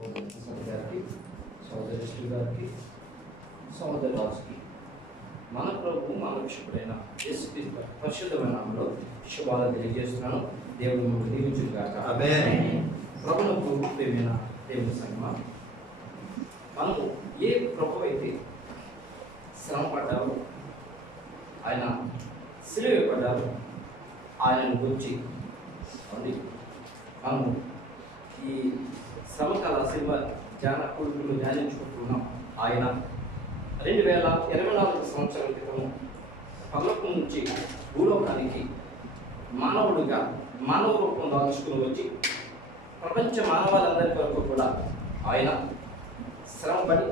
సోదరి గారికి, సోదరి శ్రీ గారికి, సోదరి రాజుకి మన ప్రభు మన రక్షకుడైన యేసుక్రీస్తు పరిశుద్ధమైన నామములో శుభాలు తెలియజేస్తున్నాను. దేవుడు మిమ్మల్ని దీవించును గాక. ఆమేన్. ప్రభువుకు ప్రియమైన దేవుని సంగమా, మనము ఏ ప్రభు అయితే శ్రమ పడ్డారో, ఆయన సిలువ పడ్డారు, ఆయనను గురించి మనము ఈ శ్రమకాల సిల్వ ధ్యాన కొడుకులు ధ్యానించుకుంటున్నాం. ఆయన 2024 సంవత్సరాల క్రితం పరలోకం నుంచి భూలోకానికి మానవుడిగా మానవ రూపం దాల్చుకుని వచ్చి ప్రపంచ మానవాళ్ళందరి వరకు కూడా ఆయన శ్రమపడి,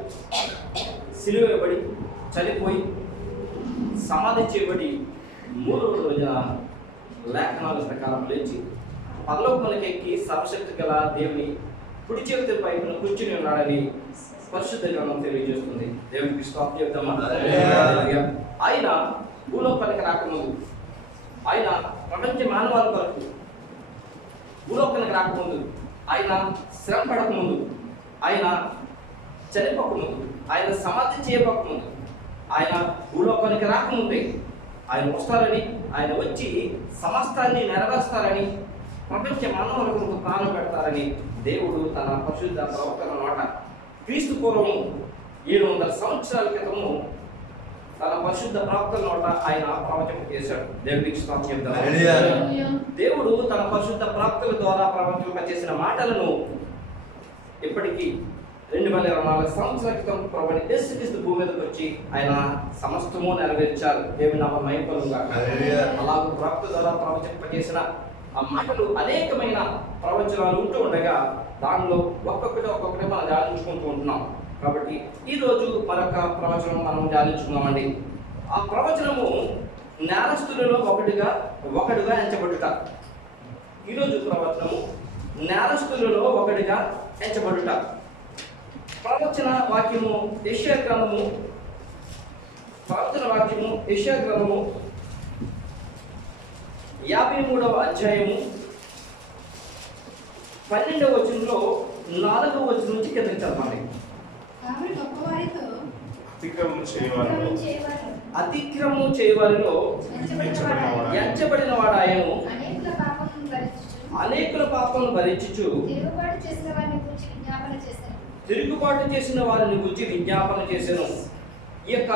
సిలువబడి, చనిపోయి, సమాధి చేయబడి 3వ రోజున లేఖనాల ప్రకారం లేచి పరలోకానికి ఎక్కి సర్వశక్తి గల దేవుని కుడి చేతి పైన కూర్చుని ఉన్నాడని పరిశుద్ధ గ్రంథం తెలియజేస్తుంది. దేవునికి స్తోత్రం చెప్తామా? ఆయన భూలోకానికి రాకముందు, ఆయన ప్రపంచ మానవాల వరకు భూలోకానికి రాకముందు, ఆయన శ్రమ పడకముందు, ఆయన చనిపోకముందు, ఆయన సమాధి చేయకపోకముందు, ఆయన భూలోకానికి రాకముందే ఆయన వస్తారని, ఆయన వచ్చి సమస్తాన్ని నెరవేరుస్తారని, ప్రపంచ మానవులకు ప్రాణం పెడతారని దేవుడు తన పరిశుద్ధ ప్రవక్తల నోట క్రీస్తు పూర్వము 700 సంవత్సరాల క్రితము తన పరిశుద్ధ ప్రవక్తల నోట ఆయన ప్రవచనం చేశాడు. దేవుడికి స్తోత్రం చెప్తారు. దేవుడు తన పరిశుద్ధ ప్రవక్తల ద్వారా ప్రవచింపచేసిన మాటలను ఇప్పటికీ 2024 సంవత్సరాల క్రితం ప్రభుని యేసుక్రీస్తు భూమి మీదకి వచ్చి ఆయన సమస్తము నెరవేర్చారు. దేవుని నామం మహిమపడుగా. అలాగే ప్రవక్త ద్వారా ప్రవచింపచేసిన ఆ మాటలు అనేకమైన ప్రవచనాలు ఉంటూ ఉండగా దానిలో ఒక్కొక్కటి మనం ధ్యానించుకుంటూ ఉంటున్నాం. కాబట్టి ఈరోజు మరొక ప్రవచనం మనం ధ్యానించుకున్నామండి. ఆ ప్రవచనము నేరస్తులలో ఒకడుగా ఎంచబడుట. ఈరోజు ప్రవచనము నేరస్తులలో ఒకటిగా ఎంచబడుట. ప్రవచన వాక్యము యెషయా గ్రంథము, ప్రవచన వాక్యము యెషయా గ్రంథము 53వ అధ్యాయము 12వ వచనంలో 4వ వచనం నుంచి కిందకి చదవాలి. అతిక్రమము చేయవారిలో ఎంచబడిన వాడాయను, అనేకుల పాపమును భరించుచు తిరుగుబాటు చేసిన వారిని గురించి విజ్ఞాపన చేసెను. ఈ యొక్క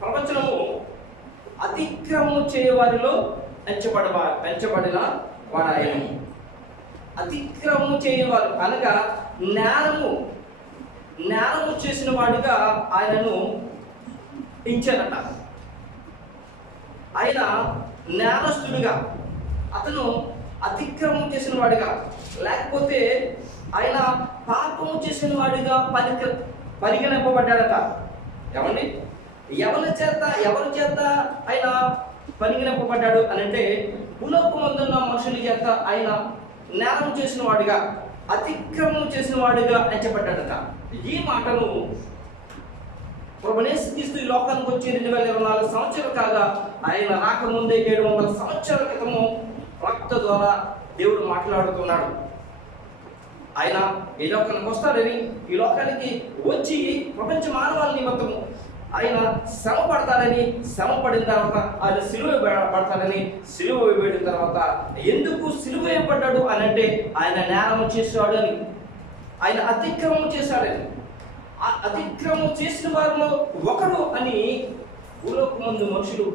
ప్రవచనము అతిక్రమము చేయవారిలో ఎంచబడిన వాడాయను. అతిక్రమము చేయవారు అనగా నేరము చేసిన వాడిగా ఆయనను ఎంచారట. ఆయన నేరస్తుడిగా, అతను అతిక్రమం చేసిన వాడిగా, లేకపోతే ఆయన పాపము చేసిన వాడిగా పరిగణింపబడ్డాడట. ఏమండి, ఎవరి చేత ఆయన పరిగణింపబడ్డాడు అని అంటే, భూలోకమందున్న మనుషుల చేత ఆయన నేరం చేసిన వాడిగా, అతిక్రమం చేసిన వాడిగా ఎంచబడ్డాడట. ఈ మాటను ప్రభువు యేసుక్రీస్తు ఈ లోకానికి వచ్చి 2024 సంవత్సరాలు కాగా, ఆయన రాకముందే 700 సంవత్సరాల క్రితము ప్రవక్త ద్వారా దేవుడు మాట్లాడుతున్నాడు. ఆయన ఈ లోకానికి వస్తాడని, ఈ లోకానికి వచ్చి ప్రపంచ మానవాళి నిమిత్తము ఆయన శ్రమ పడతాడని, శ్రమ పడిన తర్వాత ఆయన సిలువ పడతాడని, సిలువ వేయబడిన తర్వాత ఎందుకు సిలువ వేయబడ్డాడు అని అంటే, ఆయన నేరము చేశాడు అని, ఆయన అతిక్రమం చేశాడని, ఆ అతిక్రమం చేసిన వారిలో ఒకడు అని భూలోకమందు మనుషులు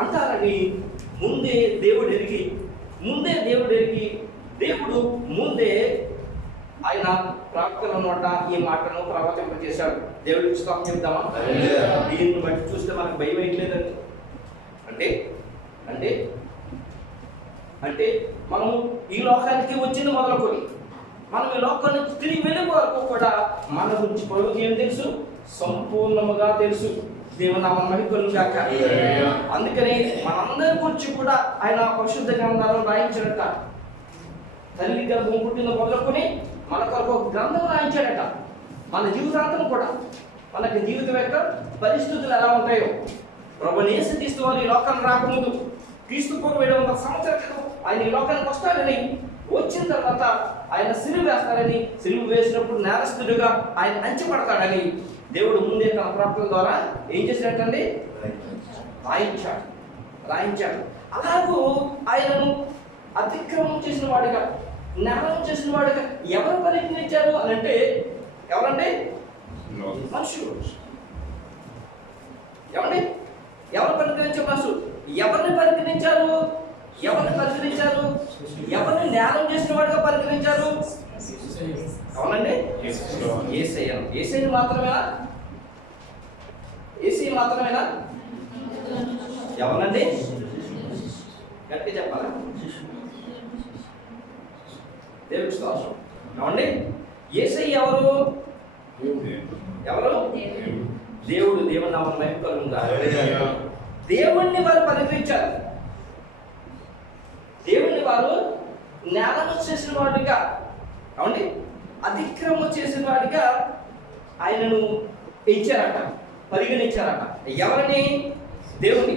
అంటారని ముందే దేవుడు ఎరిగి దేవుడు ముందే ఆయన ప్రవక్తల నోట ఈ మాటను ప్రవచింపజేశాడు. దేవుడికి స్తోత్రం చెప్తామా? దీన్ని బట్టి చూస్తే మనకు భయం వేయట్లేదండి. అంటే మనము ఈ లోకానికి వచ్చింది మొదలుకొని మనం ఈ లోకం నుంచి తిరిగి వెళ్ళే వరకు కూడా మన గురించి ప్రభువుకి ఏం తెలుసు? సంపూర్ణముగా తెలుసు. దేవుని నామం మహిమను గాక. అందుకని మనందరి గురించి కూడా ఆయన పరిశుద్ధ గ్రంథాలను రాయించాడట. తల్లి గర్భం పుట్టిన మొదలుకొని మన కొరకు ఒక గ్రంథం రాయించాడట. మన జీవితాంతం కూడా మనకి జీవితం యొక్క పరిస్థితులు ఎలా ఉంటాయో, ప్రభువు యేసుక్రీస్తు వారు ఈ లోకానికి రాకముందు క్రీస్తు పూర్వం 700 సంవత్సరాల క్రితం ఆయన ఈ లోకానికి వస్తాడని వచ్చిన తర్వాత ఆయన సిలువ వేస్తారని, సిలువ వేసినప్పుడు నేరస్తుడిగా ఆయన అంచబడతాడని దేవుడు ముందే తన ప్రవక్తల ద్వారా ఏం చేసినట్టండి? రాయించాడు. అలాగూ ఆయనను అతిక్రమం చేసిన వాడిగా, నేరం చేసిన వాడిగా ఎవరు పరిగణించారు అని అంటే, ఎవరంటే మనుషులు. ఏమండి? ఎవరు పరిగణించారు? మనుషులు. ఎవరిని పరిగణించారు? ఎవరిని నేరం చేసిన వాడిగా పరిగణించారు? అవునండి, యేసయ్యను మాత్రమేనా? యేసయ్య మాత్రమేనా? ఎవరండి? గట్టిగా చెప్పాలా? దేవుడి స్తోత్రం. ఏమండి? యేసయ్య ఎవరు? దేవుడు. దేవుని నామమున మహిమ కలుగునుగాక. దేవుణ్ణి వారు పరిగణించారు. దేవుణ్ణి వారు నేరం చేసిన వాడిగా, ఏమండి, అతిక్రమం చేసిన వాడిగా ఆయనను ఇచ్చారట, పరిగణించారట. ఎవరిని? దేవుని.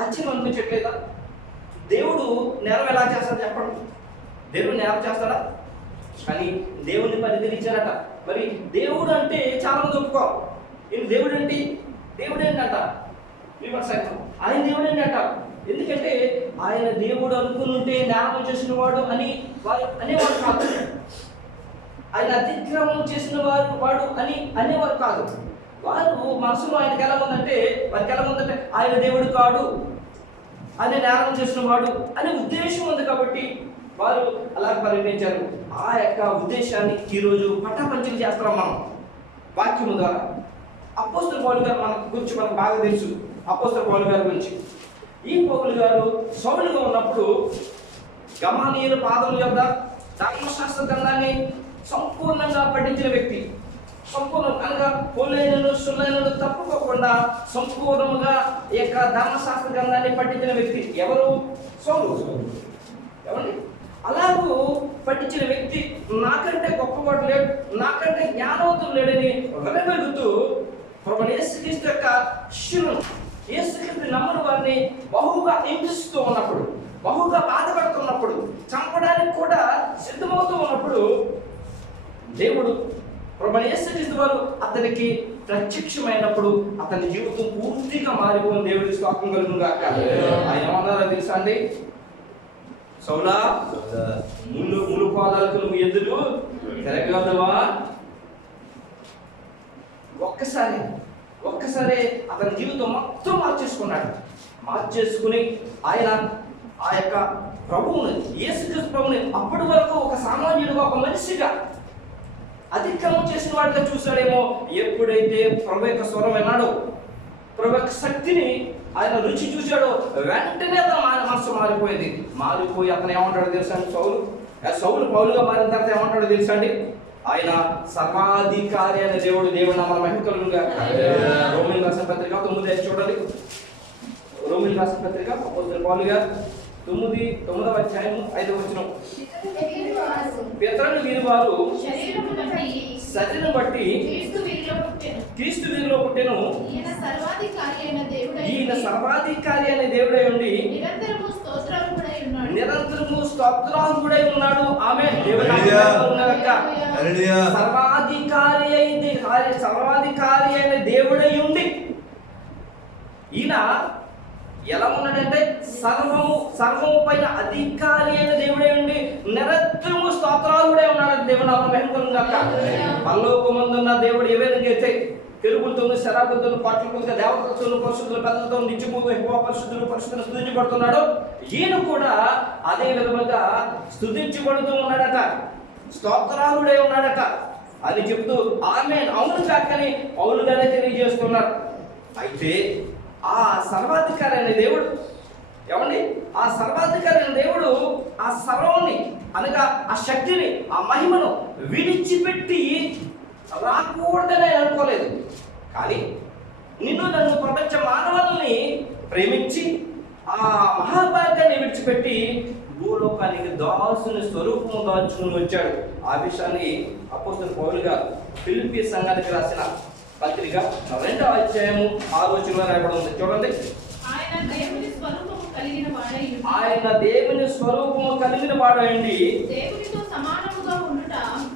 ఆశ్చర్యం అనిపించట్లేదా? దేవుడు నేరం ఎలా చేస్తాడు చెప్పండి? దేవుడు నేరం చేస్తాడా? కానీ దేవుడిని పరిగణించారట. మరి దేవుడు అంటే చాలా మంది ఒప్పుకో, దేవుడు ఏంటంట? ఆయన దేవుడు ఏంటంట? ఎందుకంటే ఆయన దేవుడు అనుకుంటే నేరం చేసిన వాడు అని వారు అనేవాడు కాదు. ఆయన అతిక్రమం చేసిన వాడు అని అనేవారు కాదు. వారు మనసులో వారికి ఎలా ఉందంటే ఆయన దేవుడు కాడు, ఆయన నేరం చేసిన వాడు అనే ఉద్దేశం ఉంది. కాబట్టి వారు అలా పరిగణించారు. ఆ యొక్క ఉద్దేశాన్ని ఈరోజు పటాపంచం చేస్తున్నాం మనం వాక్యము ద్వారా. అపోస్తలుడు పౌలు గారు మనకు బాగా తెలుసు. అపోస్తలుడు పౌలు గారి గురించి, ఈ పౌలు గారు సౌలుగా ఉన్నప్పుడు గమాలీయుల పాదముల యొద్ద ధర్మశాస్త్ర గ్రంథాన్ని సంపూర్ణంగా పఠించిన వ్యక్తి. అనగా పొలైనను సులైనను తప్పుకోకుండా సంపూర్ణంగా ఈ యొక్క ధర్మశాస్త్ర గ్రంథాన్ని పఠించిన వ్యక్తి ఎవరు? సౌలు. ఏమండి? అలాగూ పఠించిన వ్యక్తి నాకంటే గొప్పవాడు లేడు, నాకంటే జ్ఞానవంతుడు లేడని వెలుగుతూ ప్రభువైన యేసుక్రీస్తు యొక్క శిలువను, యేసుక్రీస్తు నమ్మని వారిని బహుగా హింసిస్తూ ఉన్నప్పుడు, బహుగా బాధపడుతున్నప్పుడు, చంపడానికి కూడా సిద్ధమవుతూ ఉన్నప్పుడు దేవుడు ప్రభువైన యేసుక్రీస్తు వారు అతనికి ప్రత్యక్షమైనప్పుడు అతని జీవితం పూర్తిగా మారిపోయిన దేవుడికి స్తోత్రం కలుగునుగాక. ఆయన ఏమన్నారో తెలుసా అండి? సౌలా, ముళ్ళు కోలాలకు నువ్వు ఎదురు తిరగలవా? ఒక్కసారి అతని జీవితం మొత్తం మార్చేసుకుని ఆయన ఆ యొక్క ప్రభువుని, యేసుక్రీస్తు ప్రభువుని అప్పటి వరకు ఒక సామాన్యుడిగా, ఒక మనిషిగా అతిక్రమం చేసిన వాడిగా చూశాడేమో. ఎప్పుడైతే ప్రభు యొక్క స్వరం విన్నాడో, ప్రభు యొక్క శక్తిని ఆయన రుచి చూశాడో, వెంటనే అతను మనసు మారిపోయి అతను ఏమంటాడో తెలుసా అండి? సౌలు పౌలుగా మారిన తర్వాత ఏమంటాడో తెలుసా అండి? ఆయన సర్వాధికారి అనే దేవుడు నామమున మహిమ కలుగునుగాక. రోమీయులకు రాసిన పత్రిక 9 చూడండి. రోమీయులకు రాసిన పత్రిక అపోస్తలుడు పౌలు గారు 9వ అధ్యాయం 5వ వచనం. పితరులు వీరి వారు శరీరం బట్టి క్రీస్తు వీరిలో పుట్టెను. ఈయన సర్వాధికారి అనే దేవుడై ఉండి నిరంతరము స్తోత్రార్హుడై ఉన్నాడు. ఆమేన్. సర్వాధికారి అయిన దేవుడై ఉండి ఈయన ఎలా ఉన్నాడంటే సర్వము పైన అధికారి అయిన దేవుడే ఉండి నిరంతరము స్తోత్రార్హుడై ఉన్నాడు. దేవుడు నామమున మహిమ కలుగునుగాక. పరలోకమందున్న దేవుడు ఎవరికైతే కెరూబులతోను, శరాబులతోను, పాటలతోను, దేవతలతోను, పరిశుద్ధుల పెద్దలతో నిత్యము యెహోవా పరిశుద్ధులు స్తుతించబడుతున్నాడు. ఈయన కూడా అదే విధముగా స్తుతించబడుతూ ఉన్నాడట, స్తోత్రార్హుడై ఉన్నాడట అని చెప్తూ ఆమేన్, అవును కాకని పౌలుగానే తెలియజేస్తున్నారు. అయితే ఆ సర్వాధికారి అనే దేవుడు, ఏమండి, ఆ సర్వాధికారి అనే దేవుడు ఆ సర్వాన్ని అనగా ఆ శక్తిని, ఆ మహిమను విడిచిపెట్టి రాకూడదని అనుకోలేదు. కానీ నన్ను ప్రపంచ మానవాళ్ళని ప్రేమించి ఆ మహాభాగ్యాన్ని విడిచిపెట్టి భూలోకానికి దాసుని స్వరూపము దాచుకుని వచ్చాడు. ఆ విషయాన్ని అపోస్తలుడు పౌలు గారు ఫిలిప్పీ సంఘానికి రాసిన పత్రిక 2వ అధ్యాయము 6వ వచనంలో రాయబడి ఉంది. చూడండి. ఆయన దేవుని స్వరూపము ఆయన దేవుని స్వరూపము కలిగిన వాడైండి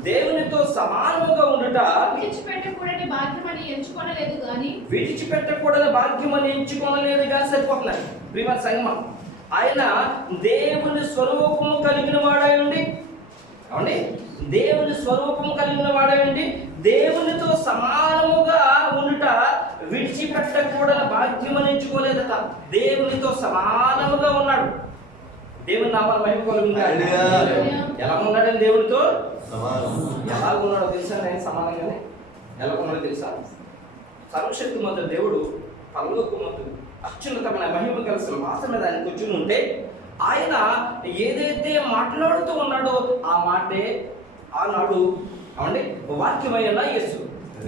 దేవునితో సమానముగా ఉండుట విడిచిపెట్టకూడని భాగ్యమని ఎంచుకోనలేదు కానీ సరిపోతున్నాయి. ప్రియమైన సంగమం, ఆయన దేవుని స్వరూపము కలిగిన వాడైండి, అవునండి, దేవుని స్వరూపము కలిగిన వాడైండి దేవునితో సమానముగా ఉండుట విడిచిపెట్టకూడని భాగ్యమని ఎంచుకోలేదట. దేవునితో సమానముగా ఉన్నాడు. దేవుని నామాలు మహిమ కలుగుతుంది. ఎలా ఉన్నాడని దేవుడితో ఎలా ఉన్నాడో తెలుసా? నేను సమానంగానే ఎలా ఉన్నాడో తెలుసా? సర్వశక్తిమంతుడు దేవుడు, పరలోకమంతుడు, అత్యున్నతమైన మహిమ కలిసిన మాసం మీద ఆయన కూర్చుని ఉంటే ఆయన ఏదైతే మాట్లాడుతూ ఉన్నాడో ఆ మాటే ఆనాడు, ఏమండి, వాక్యమైన యేసు.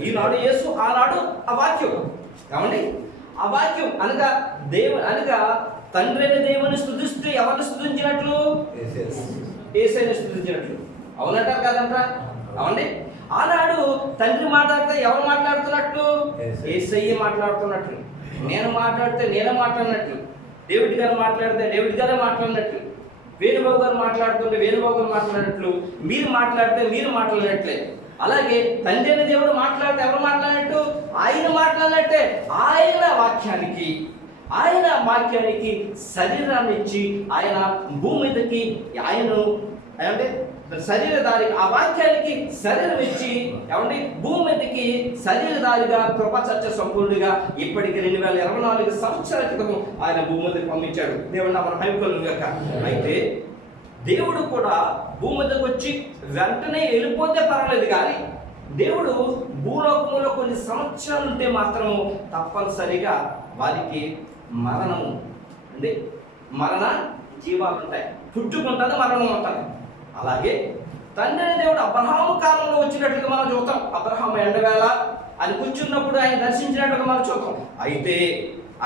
ఈనాడు యేసు, ఆనాడు ఆ వాక్యం. ఏమండి, ఆ వాక్యం అనగా అనగా తండ్రి అయిన దేవుని స్తుతిస్తే ఎవరిని స్తుతించినట్లు? యేసుని స్తుతించినట్లు. అవునంటారు కదంటారా? అవునండి. ఆనాడు తండ్రి మాట్లాడితే ఎవరు మాట్లాడుతున్నట్లు? యేసయ్య మాట్లాడుతున్నట్లు. నేను మాట్లాడితే నేనే మాట్లాడినట్లు. డేవిడ్ గారు మాట్లాడితే డేవిడ్ గారే మాట్లాడినట్లు. వేణుబాబు గారు మాట్లాడుతుంటే వేణుబాబు గారు మాట్లాడినట్లు. మీరు మాట్లాడితే మీరు మాట్లాడినట్లే. అలాగే తండ్రి అయిన దేవుడు మాట్లాడితే ఎవరు మాట్లాడినట్టు? ఆయన మాట్లాడినట్టే. ఆయన వాక్యానికి శరీరాన్ని ఇచ్చి ఆయన భూమి మీదకి ఆయనను అంటే శరీరధారిగా ఆ వాక్యానికి శరీరం ఇచ్చి ఏమండి భూమి మీదకి శరీరధారిగా కృపాసత్య సంపూర్ణుడిగా ఇప్పటికి 2024 సంవత్సరాల క్రితం ఆయన భూమి మీదకి పంపించాడు. దేవుడు మన మహిమకలుగు గాక. అయితే దేవుడు కూడా భూమి మీదకి వచ్చి వెంటనే వెళ్ళిపోతే పర్వాలేదు, కానీ దేవుడు భూలోకములో కొన్ని సంవత్సరాలు ఉంటే మాత్రము తప్పనిసరిగా వారికి మరణము అంటే మరణ జీవాలు ఉంటాయి. పుట్టుకుంటుంది, మరణం ఉంటుంది. అలాగే తండ్రి దేవుడు అబ్రహాము కాలంలో వచ్చినట్లుగా మనం చూస్తాం. అబ్రహాము ఎండవేళ అని కూర్చున్నప్పుడు ఆయన దర్శించినట్లుగా మనం చూస్తాం. అయితే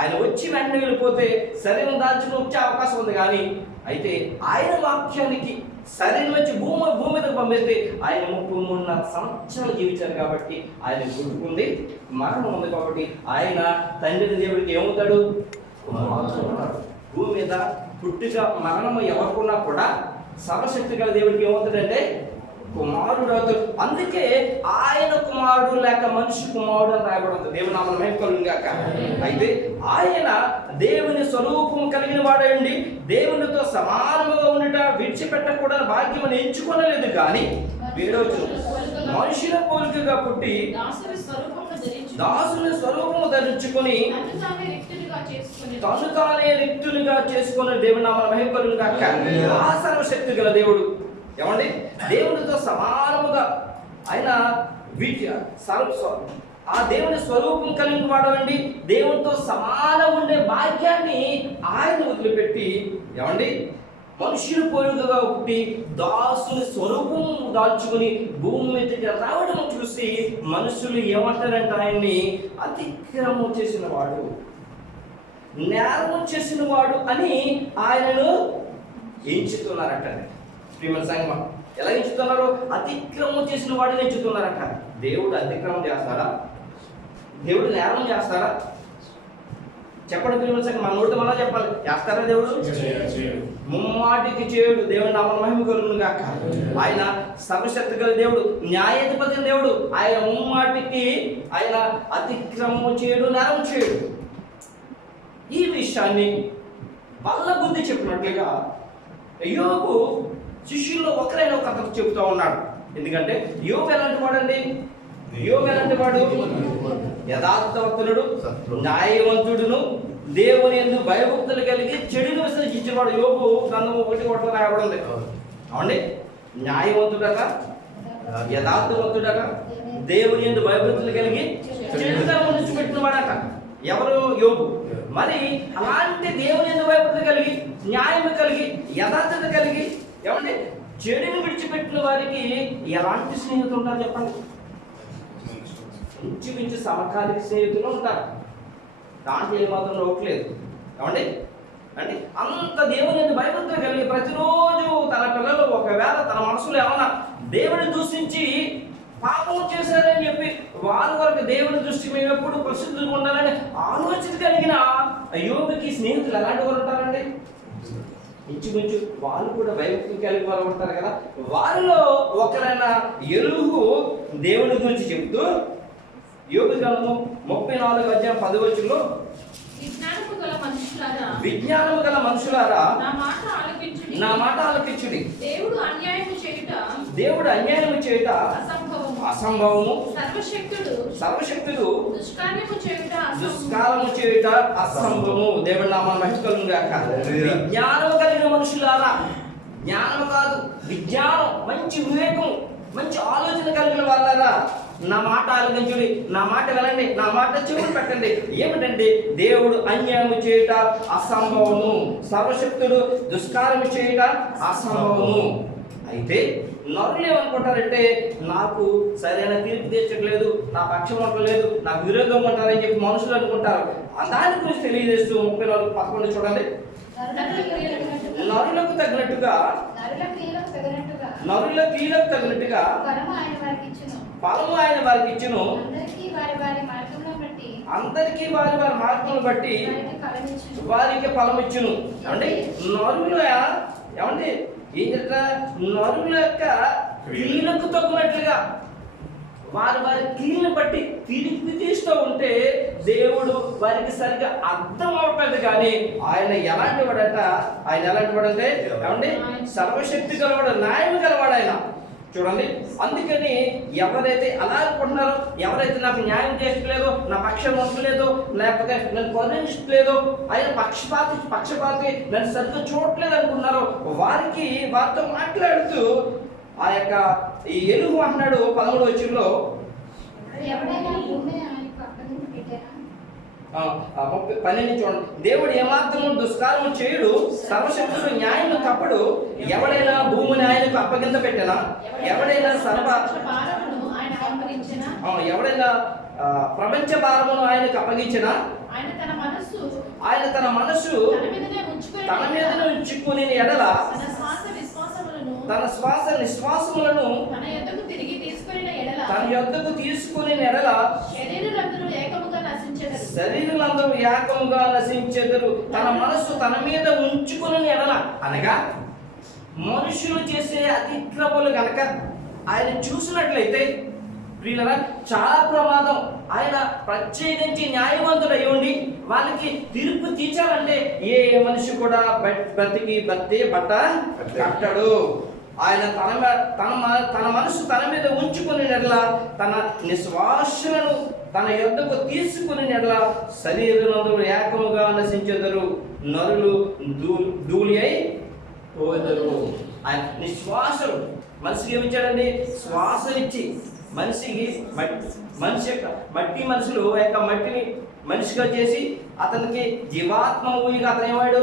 ఆయన వచ్చి వెంటనే వెళ్ళిపోతే శరీరం దాల్చుకుని వచ్చే అవకాశం ఉంది, కానీ అయితే ఆయన వాక్యానికి శరీరం వచ్చి భూమి మీదకి పంపిస్తే ఆయన 33.5 సంవత్సరాలు జీవించారు కాబట్టి ఆయన గుర్తుకుంది, మరణం ఉంది. కాబట్టి ఆయన తండ్రి దేవుడికి ఏమవుతాడు? భూమి మీద పుట్టిగా మరణము ఎవరుకున్నా కూడా సర్వశక్తి గల దేవుడికి ఏమవుతాడంటే కుమారుడు అవుతాడు. అందుకే ఆయన కుమారుడు లేక మనిషి కుమారుడు అని రాయబడుతుంది. దేవుని నామమున మహిమ కలుగును గాక. అయితే ఆయన దేవుని స్వరూపం కలిగిన వాడండి దేవునితో సమానముగా ఉండుట విడిచిపెట్టకూడని భాగ్యమని ఎంచుకోనలేదు, కానీ వేడవచ్చు మనుషుల పోలికగా పుట్టి దాసుని స్వరూపము ధరించుకొని తను తానే రిక్తునిగా చేసుకుని దేవుని నామమున మహిమ కలుగును గాక. ఆ సర్వశక్తి గల దేవుడు ఏమండి దేవునితో సమానముగా ఆయన ఆ దేవుని స్వరూపం కలిగిన వాడండి దేవునితో సమానం ఉండే భాగ్యాన్ని ఆయన వదిలిపెట్టి ఏమండి మనుషులు పోలుగా పుట్టి దాసుని స్వరూపం దాల్చుకుని భూమి మీదకి రావడం చూసి మనుషులు ఏమంటారంటే ఆయన్ని అతిక్రమం చేసిన వాడు, నేరం చేసిన వాడు అని ఆయనను ఎంచుతున్నారంట. ప్రియమైన సంగమం, ఎలా ఎంచుతున్నారు? అతిక్రమం చేసిన వాడిని ఎంచుతున్నారంట. దేవుడు అతిక్రమం చేస్తారా? దేవుడు నేరం చేస్తారా? చెప్పండి ప్రియమైన సంగమం, మన నోటితో మనం చెప్పాలి. చేస్తారా? దేవుడు ముమ్మాటికి చేయడు. దేవుడు నామమున మహిమ కలుగును గాక. ఆయన సర్వశక్తి గల దేవుడు, న్యాయాధిపతి దేవుడు. ఆయన ముమ్మాటికి ఆయన అతిక్రమం చేయడు, నేరం చేయడు. ఈ విషయాన్ని వల్ల బుద్ధి చెప్పినట్లుగా యోబు శిష్యుల్లో ఒకరైనా ఒక అతను చెబుతూ ఉన్నాడు. ఎందుకంటే యోబు ఎలాంటి వాడండి? యోబు ఎలాంటి వాడు? యథార్థవంతుడు, న్యాయవంతుడును, దేవుని యందు భయభక్తులు కలిగి చెడును విసర్జించిన వాడు. యోబు గ్రంథం 1:1 రాయబడింది. అవునండి, న్యాయవంతుడట, యథార్థవంతుడట, దేవుని యందు భయభక్తులు కలిగి చెడుతనం విడిచిపెట్టిన వాడట. ఎవరు? యోబు. మరి అలాంటి దేవుని యందు భయభక్తులు కలిగి న్యాయం కలిగి యథార్థత కలిగి ఏమంటే చెడుని విడిచిపెట్టిన వారికి ఎలాంటి స్నేహితులు ఉంటారు చెప్పండి? ఇంచుమించు సమకాలిక స్నేహితులు ఉంటారు. దాంట్లో ఏమాత్రం రోట్లేదు. ఏమండి అంటే అంత దేవుని భయభక్తులు కలిగి ప్రతిరోజు తన పిల్లలు ఒకవేళ తన మనసులో ఏమన్నా దేవుని దూషించి పాపం చేశారని చెప్పి వారి వరకు దేవుని దృష్టి మేము ఎప్పుడు ప్రసిద్ధులుగా ఉండాలని ఆలోచన కలిగిన యోగుకి స్నేహితులు ఎలాంటి వారు ఉంటారండి? ఇంచుమించు వాళ్ళు కూడా భయభక్తులు కలిగి వారు ఉంటారు కదా. వారిలో ఒకరైన ఎలుగు దేవుని గురించి చెబుతూ యోగు గ్రంథము 34:10 విజ్ఞానము గల మనుషులారా నా మాట ఆలకించుడి. దేవుడు అన్యాయము చేయుట అసంభవము, సర్వశక్తుడు దుష్కారము చేయుట అసంభవము. దేవుడి నామమున మహిమ కలుగును గాక. విజ్ఞానము కలిగిన మనుషులారా, జ్ఞానం కాదు విజ్ఞానం, మంచి వివేకం, మంచి ఆలోచన కలిగిన వాళ్ళారా, నా మాట ఆలకించుడి, నా మాట వినండి, నా మాట చెవులు పెట్టండి. ఏమిటండి? దేవుడు అన్యాయము చేయుట అసంభవము, సర్వశక్తుడు దుష్కారము చేయుట అసంభవము. అయితే నరులు ఏమనుకుంటారంటే, నాకు సరైన తీర్పు తీర్చట్లేదు, నా పక్షం ఉండలేదు, నాకు విరోధం ఉంటారని చెప్పి మనుషులు అనుకుంటారు. దాని గురించి తెలియజేస్తూ 34:11 చూడండి. నరులకు తగినట్టుగా నరుల క్రియలకు తగినట్టుగా ఫలము ఆయన వారికి ఇచ్చును. అందరికీ వారి వారి మార్గములను బట్టి వారికి ఫలం ఇచ్చును. అంటే నరుల ఏమంటే ఏం చెప్తారా? నరుల యొక్క క్రియలకు తగ్గినట్లుగా వారి వారి క్రియలను బట్టి తిరిగి తీస్తూ ఉంటే దేవుడు వారికి సరిగ్గా అర్థం అవట్లేదు. కానీ ఆయన ఎలాంటి వాడంట? ఆయన ఎలాంటి వాడంటే ఏమండి సర్వశక్తి గలవాడు, న్యాయం గలవాడు ఆయన. చూడండి, అందుకని ఎవరైతే అలా అనుకుంటున్నారో, ఎవరైతే నాకు న్యాయం చేయట్లేదో, నా పక్షం ఉండలేదో, లేకపోతే నన్ను కరుణించట్లేదో, ఆయన పక్షపాతి నన్ను సరిగ్గా చూడట్లేదు అనుకున్నారో వారితో మాట్లాడుతూ ఆ యొక్క ఈ ఎలుగు అంటున్నాడు 11వ వచనంలో, 12 చూడండి. దేవుడు ఏమాత్రము దుష్కారము చేయుడు, సర్వశక్తుడు న్యాయము తప్పడు. ఎవడైనా భూమిని ఆయనకు అప్పగింత పెట్టినా, ఎవడైనా ఎవడైనా ప్రపంచ భారమును ఆయనకు అప్పగించినా, ఆయన తన మనస్సు తన మీద ఉంచుకుని ఎడల తన శ్వాస నిశ్వాసములను తన యొద్దకు తీసుకుని ఎడల శరీరులందరూ ఏకముగా నశించెదరు. తన మనస్సు తన మీద ఉంచుకుని ఎడల అనగా మనుషులు చేసే అతిక్రమలు కనుక ఆయన చూసినట్లయితే ప్రియులారా చాలా ప్రమాదం. ఆయన ప్రత్యేకించి న్యాయవంతుడు అయ్యండి వాళ్ళకి తీర్పు తీర్చాలంటే ఏ మనిషి కూడా బతికి బట్ట కట్టడు. ఆయన తన మనసు తన మీద ఉంచుకుని నెడల తన నిశ్వాసలను తన యొద్దకు తీసుకుని నెడల శరీరంలో ఏకముగా నశించెదరు, నరులు ధూళి అయి పోదరు. ఆయన నిశ్వాసలు మనిషికి ఏమిచ్చాడండి? శ్వాసనిచ్చి మనిషికి మనిషి యొక్క మట్టి మనుషులు యొక్క మట్టిని మనిషిగా చేసి అతనికి జీవాత్మ ఊయిగా అతను ఏమాడు?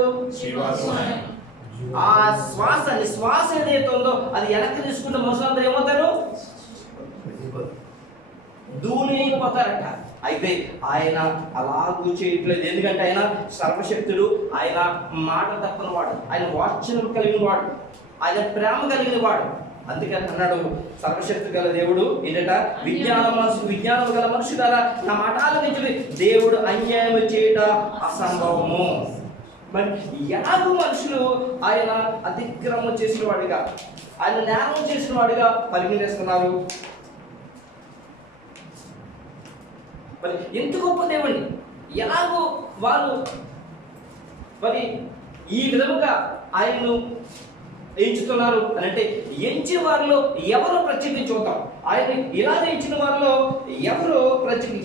ఆ శ్వాస నిశ్వాస ఏదైతే ఉందో అది వెనక్కి తీసుకుంటే మనుషులందరూ ఏమవుతారు? ధూళి అయిపోతారట. అయితే ఆయన అలాగూ చేయట్లేదు. ఎందుకంటే ఆయన సర్వశక్తుడు, ఆయన మాట తప్పని వాడు, ఆయన వాత్సల్యం కలిగిన వాడు, ఆయన ప్రేమ కలిగిన వాడు. అందుకని అన్నాడు సర్వశక్తి గల దేవుడు ఏంటంట? విజ్ఞానం గల మనుషులారా నా మాట ఆలకించుడి. దేవుడు అన్యాయం చేయుట అసంభవము. మరి యాభై మనుషులు ఆయన అతిక్రమం చేసిన వాడిగా, ఆయన న్యాయం చేసిన వాడిగా పరిగణిస్తున్నారు. మరి ఎంత గొప్ప దేవుని ఎలాగో వారు మరి ఈ విధముగా ఆయన్ను ఎంచుతున్నారు అని అంటే, ఎంచి వారిలో ఎవరు ప్రత్యేకించి చూద్దాం. ఆయన ఇలా ఎంచిన వారిలో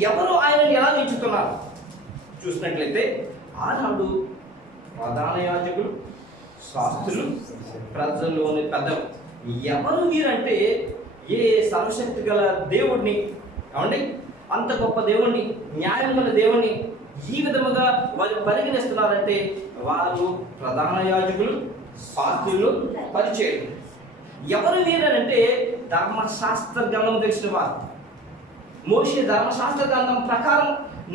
ఎవరు ఆయనను ఎలా ఎంచుతున్నారు చూసినట్లయితే, ఆనాడు ప్రధాన యాజకులు, శాస్త్రులు, ప్రజల్లోని పెద్దలు ఎవరు వీరంటే ఏ సర్వశక్తి గల దేవుడిని ఏమండి, అంత గొప్ప దేవుణ్ణి, న్యాయం గల దేవుణ్ణి ఈ విధముగా వారు పరిగణిస్తున్నారంటే వారు ప్రధాన యాజకులు, శాస్త్రులు, పరిచయులు. ఎవరు వీరనంటే ధర్మశాస్త్ర గ్రంథం తెలిసిన వారు. మోషే ధర్మశాస్త్ర గ్రంథం ప్రకారం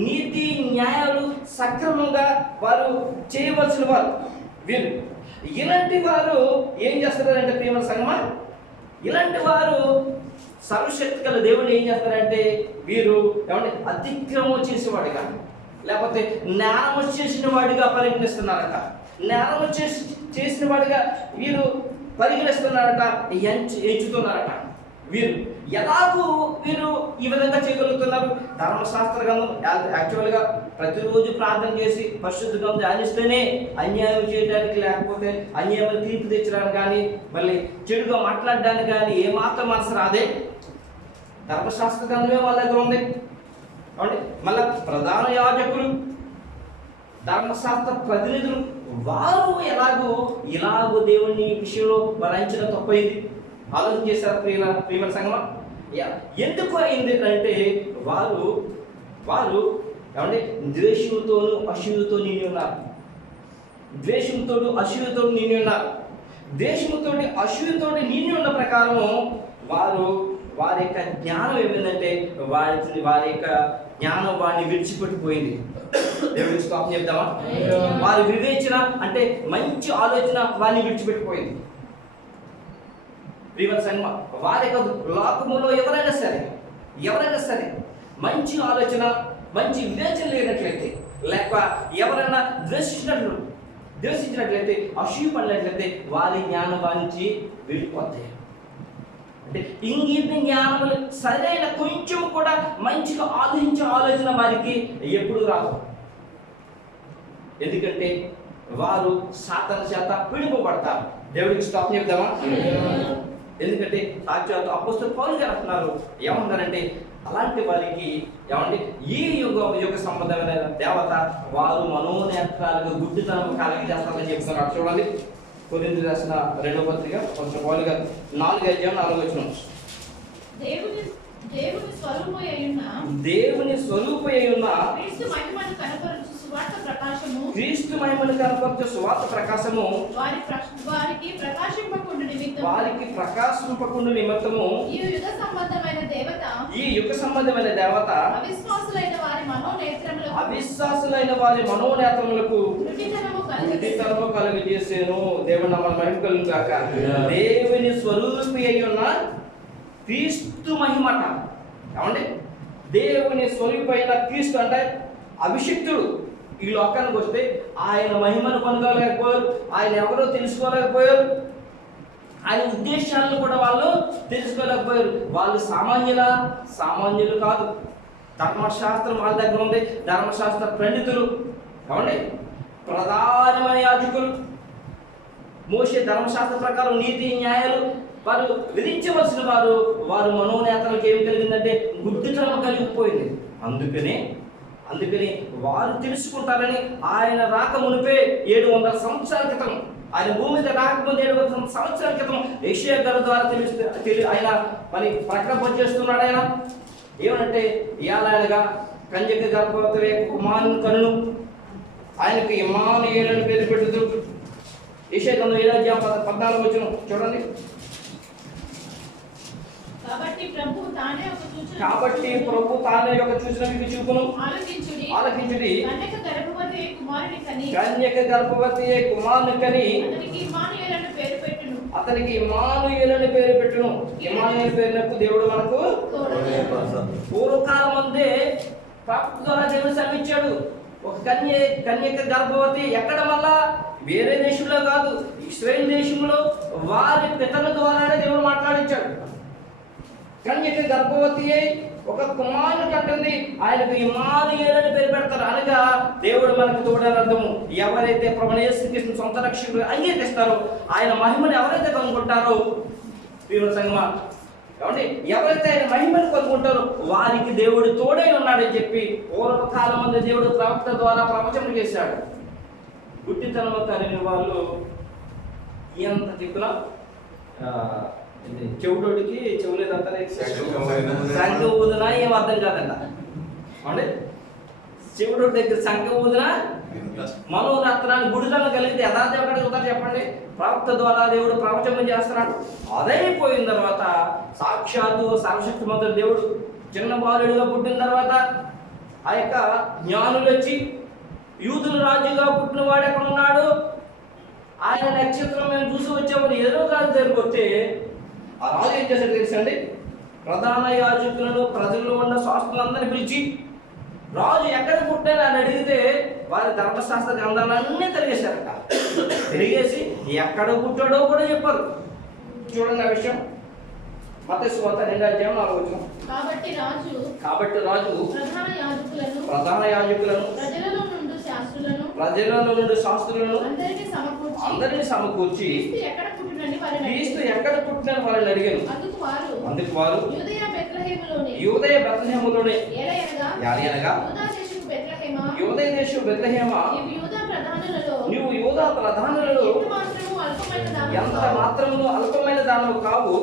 నీతి న్యాయాలు సక్రమంగా వారు చేయవలసిన వారు వీరు. ఇలాంటి వారు ఏం చేస్తారంటే ప్రియమైన సంగమా, ఇలాంటి వారు సర్వశక్తి గల దేవుడు ఏం చేస్తారంటే వీరు ఏమంటే అతిక్రమం చేసేవాడుగా, లేకపోతే జ్ఞానం చేసిన వాడిగా పరిగణిస్తున్నారట. జ్ఞానం చేసిన వాడిగా వీరు పరిగణిస్తున్నారట, ఎంచుతున్నారట. వీరు ఎలాగూ వీరు ఈ విధంగా చేయగలుగుతున్నారు? ధర్మశాస్త్ర గ్రంథం యాక్చువల్గా ప్రతిరోజు ప్రార్థన చేసి పరిశుద్ధ గ్రంథం ధ్యానిస్తేనే అన్యాయం చేయడానికి, లేకపోతే అన్యాయం తీర్పు తెచ్చడానికి కానీ, మళ్ళీ చెడుగా మాట్లాడడానికి కానీ ఏమాత్రం మనసు రాదే. ధర్మశాస్త్ర గ్రంథమే వాళ్ళ దగ్గర ఉంది. అంటే మళ్ళీ ప్రధాన యాజకులు, ధర్మశాస్త్ర ప్రతినిధులు వారు ఇలాగూ దేవుని విషయంలో వారు అంచనా తప్పైంది. ఆలోచన చేశారు ప్రియమైన సంగమా. ఎందుకు అయింది అంటే వారు ఏమంటే ద్వేషంతోనూ అసూయతో నిండి ఉన్నారు. ద్వేషంతో అసూయతో నిండి ఉన్నారు. ద్వేషంతో అసూయతో నిండి ఉన్న ప్రకారము వారి యొక్క జ్ఞానం ఏమైందంటే వారి యొక్క జ్ఞానం వారిని విడిచిపెట్టిపోయింది. దేవుడికి స్తోత్రం చెప్దామా? వారి వివేచన అంటే మంచి ఆలోచన వారిని విడిచిపెట్టిపోయింది. ప్రియమైన సంగమా, వారి యొక్క లోకములో ఎవరైనా సరే మంచి ఆలోచన, మంచి వివేచన లేనట్లయితే, లేక ఎవరైనా ద్వేషించినట్లయితే, అసూయపడినట్లయితే వారి జ్ఞానం వారించి వెళ్ళిపోతాయి. అంటే ఇంగిత జ్ఞానములు సరైన కొంచెం కూడా మంచిగా ఆలోచించే ఆలోచన వారికి ఎప్పుడు రాదు. ఎందుకంటే వారు సాతాను చేత పీడిపబడతారు. దేవుడికి స్తోత్రం చెప్దామా? ఎందుకంటే సాక్షాత్ అపోస్తలుడు పౌలు గారు అంటున్నారు, ఏమన్నారంటే అలాంటి వారికి ఏమంటే ఈ యుగ సంబంధమైన దేవత వారు మనోనేత్రాలకు గుడ్డితనం కలిగజేస్తారని చెప్తున్నారు. చూడండి, కొరింథీయులకు రాసిన 2వ పత్రిక అపోస్తలుడు పౌలు గారు 4:4 దేవుని స్వరూపమై ఉన్న క్రీస్తు మహిమను కనపరచు సువార్త ప్రకాశము వారికి ప్రకాశింపకుండు నిమిత్తము ఈ యుగ సంబంధమైన దేవత అవిశ్వాసులైన వారి మనోనేత్రములకు గుడ్డితనము కలుగజేసేను. దేవుని నామమున మహిమ కలుగును గాక. దేవుని స్వరూపి అయి ఉన్న క్రీస్తు మహిమట. ఏమండి, దేవుని స్వరూపి అయిన క్రీస్తు అంటే అభిషిక్తుడు. ఈ లోకానికి వస్తే ఆయన మహిమను పొందలేకపోయారు, ఆయన ఎవరో తెలుసుకోలేకపోయారు, ఆయన ఉద్దేశాలను కూడా వాళ్ళు తెలుసుకోలేకపోయారు. వాళ్ళు సామాన్యులు కాదు. ధర్మశాస్త్రం వాళ్ళ దగ్గర ఉంది. ధర్మశాస్త్ర పండితులు, ఏమండి, ప్రధానమైన యాజకులు, మోషే ధర్మశాస్త్ర ప్రకారం నీతి న్యాయాలు వారు విధించవలసిన వారు మనోనేతలకు ఏమి కలిగిందంటే గుడ్డితనం కలిగిపోయింది. అందుకని వారు తెలుసుకుంటారని ఆయన రాక మునిపే 700 సంవత్సరాల క్రితం, ఆయన భూమి మీద రాకముందు 700 సంవత్సరాల క్రితం యెషయా గారి ద్వారా ఆయన మరి ప్రకటన చేస్తున్నాడు. ఆయన ఏమనంటే ఏలాయనగా కన్యక గర్భవతి కుమారుని కనును ఆయనకు ఇమ్మానుయేలు పేరు పెట్టుదు. యెషయా గ్రంథం 7:14 చూడండి. కాబట్టి ప్రభు తానే ఒక సూచన మీకు చూపును. ఆలకించుడి. కన్యక గర్భవతి కుమారుని కని అతనికి ఇమ్మానుయేలు పేరు పెట్టును. ఇమ్మానుయేలు పేరునకు దేవుడు మనకు పూర్వకాలం ముందే ప్రవక్త ద్వారా దేవుడు సెలవిచ్చాడు. ఒక కన్యక గర్భవతి ఎక్కడ, మళ్ళా వేరే దేశంలో కాదు, ఇశ్రాయేలు దేశంలో వారి పితల ద్వారానే దేవుడు మాట్లాడించాడు. కన్యక గర్భవతి అయి ఒక కుమారుని కంటుంది. ఆయనకు ఇమ్మానుయేలు పేరు పెడతారు. అనగా దేవుడు మనకు తోడని అర్థము. ఎవరైతే ప్రభువైన యేసుక్రీస్తును సొంత రక్షకుడిగా అంగీకరిస్తారో, ఆయన మహిమను ఎవరైతే కనుగొంటారో, ప్రియమైన సంగమా, ఏమండి, ఎవరైతే ఆయన మహిమను కనుగొంటారో వారికి దేవుడు తోడై ఉన్నాడని చెప్పి పూర్వకాలం ముందు దేవుడు ప్రవక్త ద్వారా ప్రవచనం చేశాడు. గుడ్డితనము కలిగిన వాళ్ళు ఎంత చెప్పినా చెవుడోడికి చెవులేదంతా సంఖ ఊదినా ఏం అర్థం కాదంట. అంటే చెవుడోడి దగ్గర సంఖ ఊదినా మనోరత్నాన్ని గుడితనం కలిగితే యథార్థం ఎక్కడ చూస్తారు చెప్పండి? ప్రవక్త ద్వారా దేవుడు ప్రవచనం చేస్తున్నాడు. అదైపోయిన తర్వాత సాక్షాత్తు సర్వశక్తిమంతుడు దేవుడు చిన్న బాలుడిగా పుట్టిన తర్వాత ఆ యొక్క జ్ఞానులు వచ్చి యూదుల రాజుగా పుట్టిన వాడు ఎక్కడ ఉన్నాడు, ఆయన నక్షత్రం మేము చూసి వచ్చామని ఏదో రాజు దగ్గరికి వస్తే ఆ రాజు ఏం చేశాడు తెలుసండి? ప్రధాన యాజకులను ప్రజల్లో ఉన్న శాస్త్రులందరినీ పిలిచి రాజు ఎక్కడ పుట్టాను అని అడిగితే వారి ధర్మశాస్త్ర గ్రంథాలన్నీ తిరిగేశారట. తిరిగేసి ఎక్కడ పుట్టాడో కూడా చెప్పారు. చూడండి ఆ విషయం. మత్తయి సువార్త 2:4. కాబట్టి రాజు ప్రధాన యాజకులను ప్రజలలో నుండి శాస్త్రులను అందరినీ సమకూర్చి క్రీస్తు ఎక్కడ పుట్టినని వారిని అడిగాను. అందుకు వారు యూదయ బెత్లెహేములోనే అనగా యూదయ దేశం బెత్లెహేమా, నువ్వు యూదా ప్రధానులలో ఎంత మాత్రము అల్పమైన దానము కావు,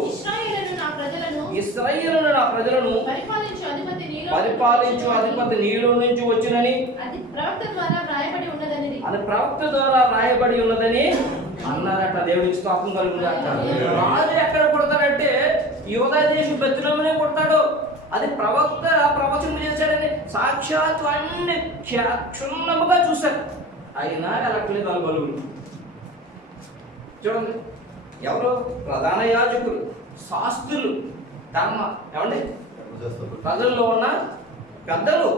ఇశ్రాయేలును నా ప్రజలను పరిపాలించు అధిపతి నీలో నుంచి వచ్చినని అది ప్రవక్త ద్వారా రాయబడి ఉన్నదని అన్నారట. దేవుడికి స్తోత్రం కలుగుగాక. రాజు ఎక్కడ పుడతాడంటే యూదా దేశం బెత్లెహేములోనే పుడతాడు. అది ప్రవక్త ప్రవచనం చేశాడని సాక్షాత్ అన్ని క్షుణ్ణముగా చూశారు. అయినా ఎలక్ట్లేదు వాళ్ళ బలుగులు. చూడండి, ఎవరు? ప్రధాన యాజకులు, శాస్త్రులు, ఏమండి ప్రజల్లో ఉన్న పెద్దలు,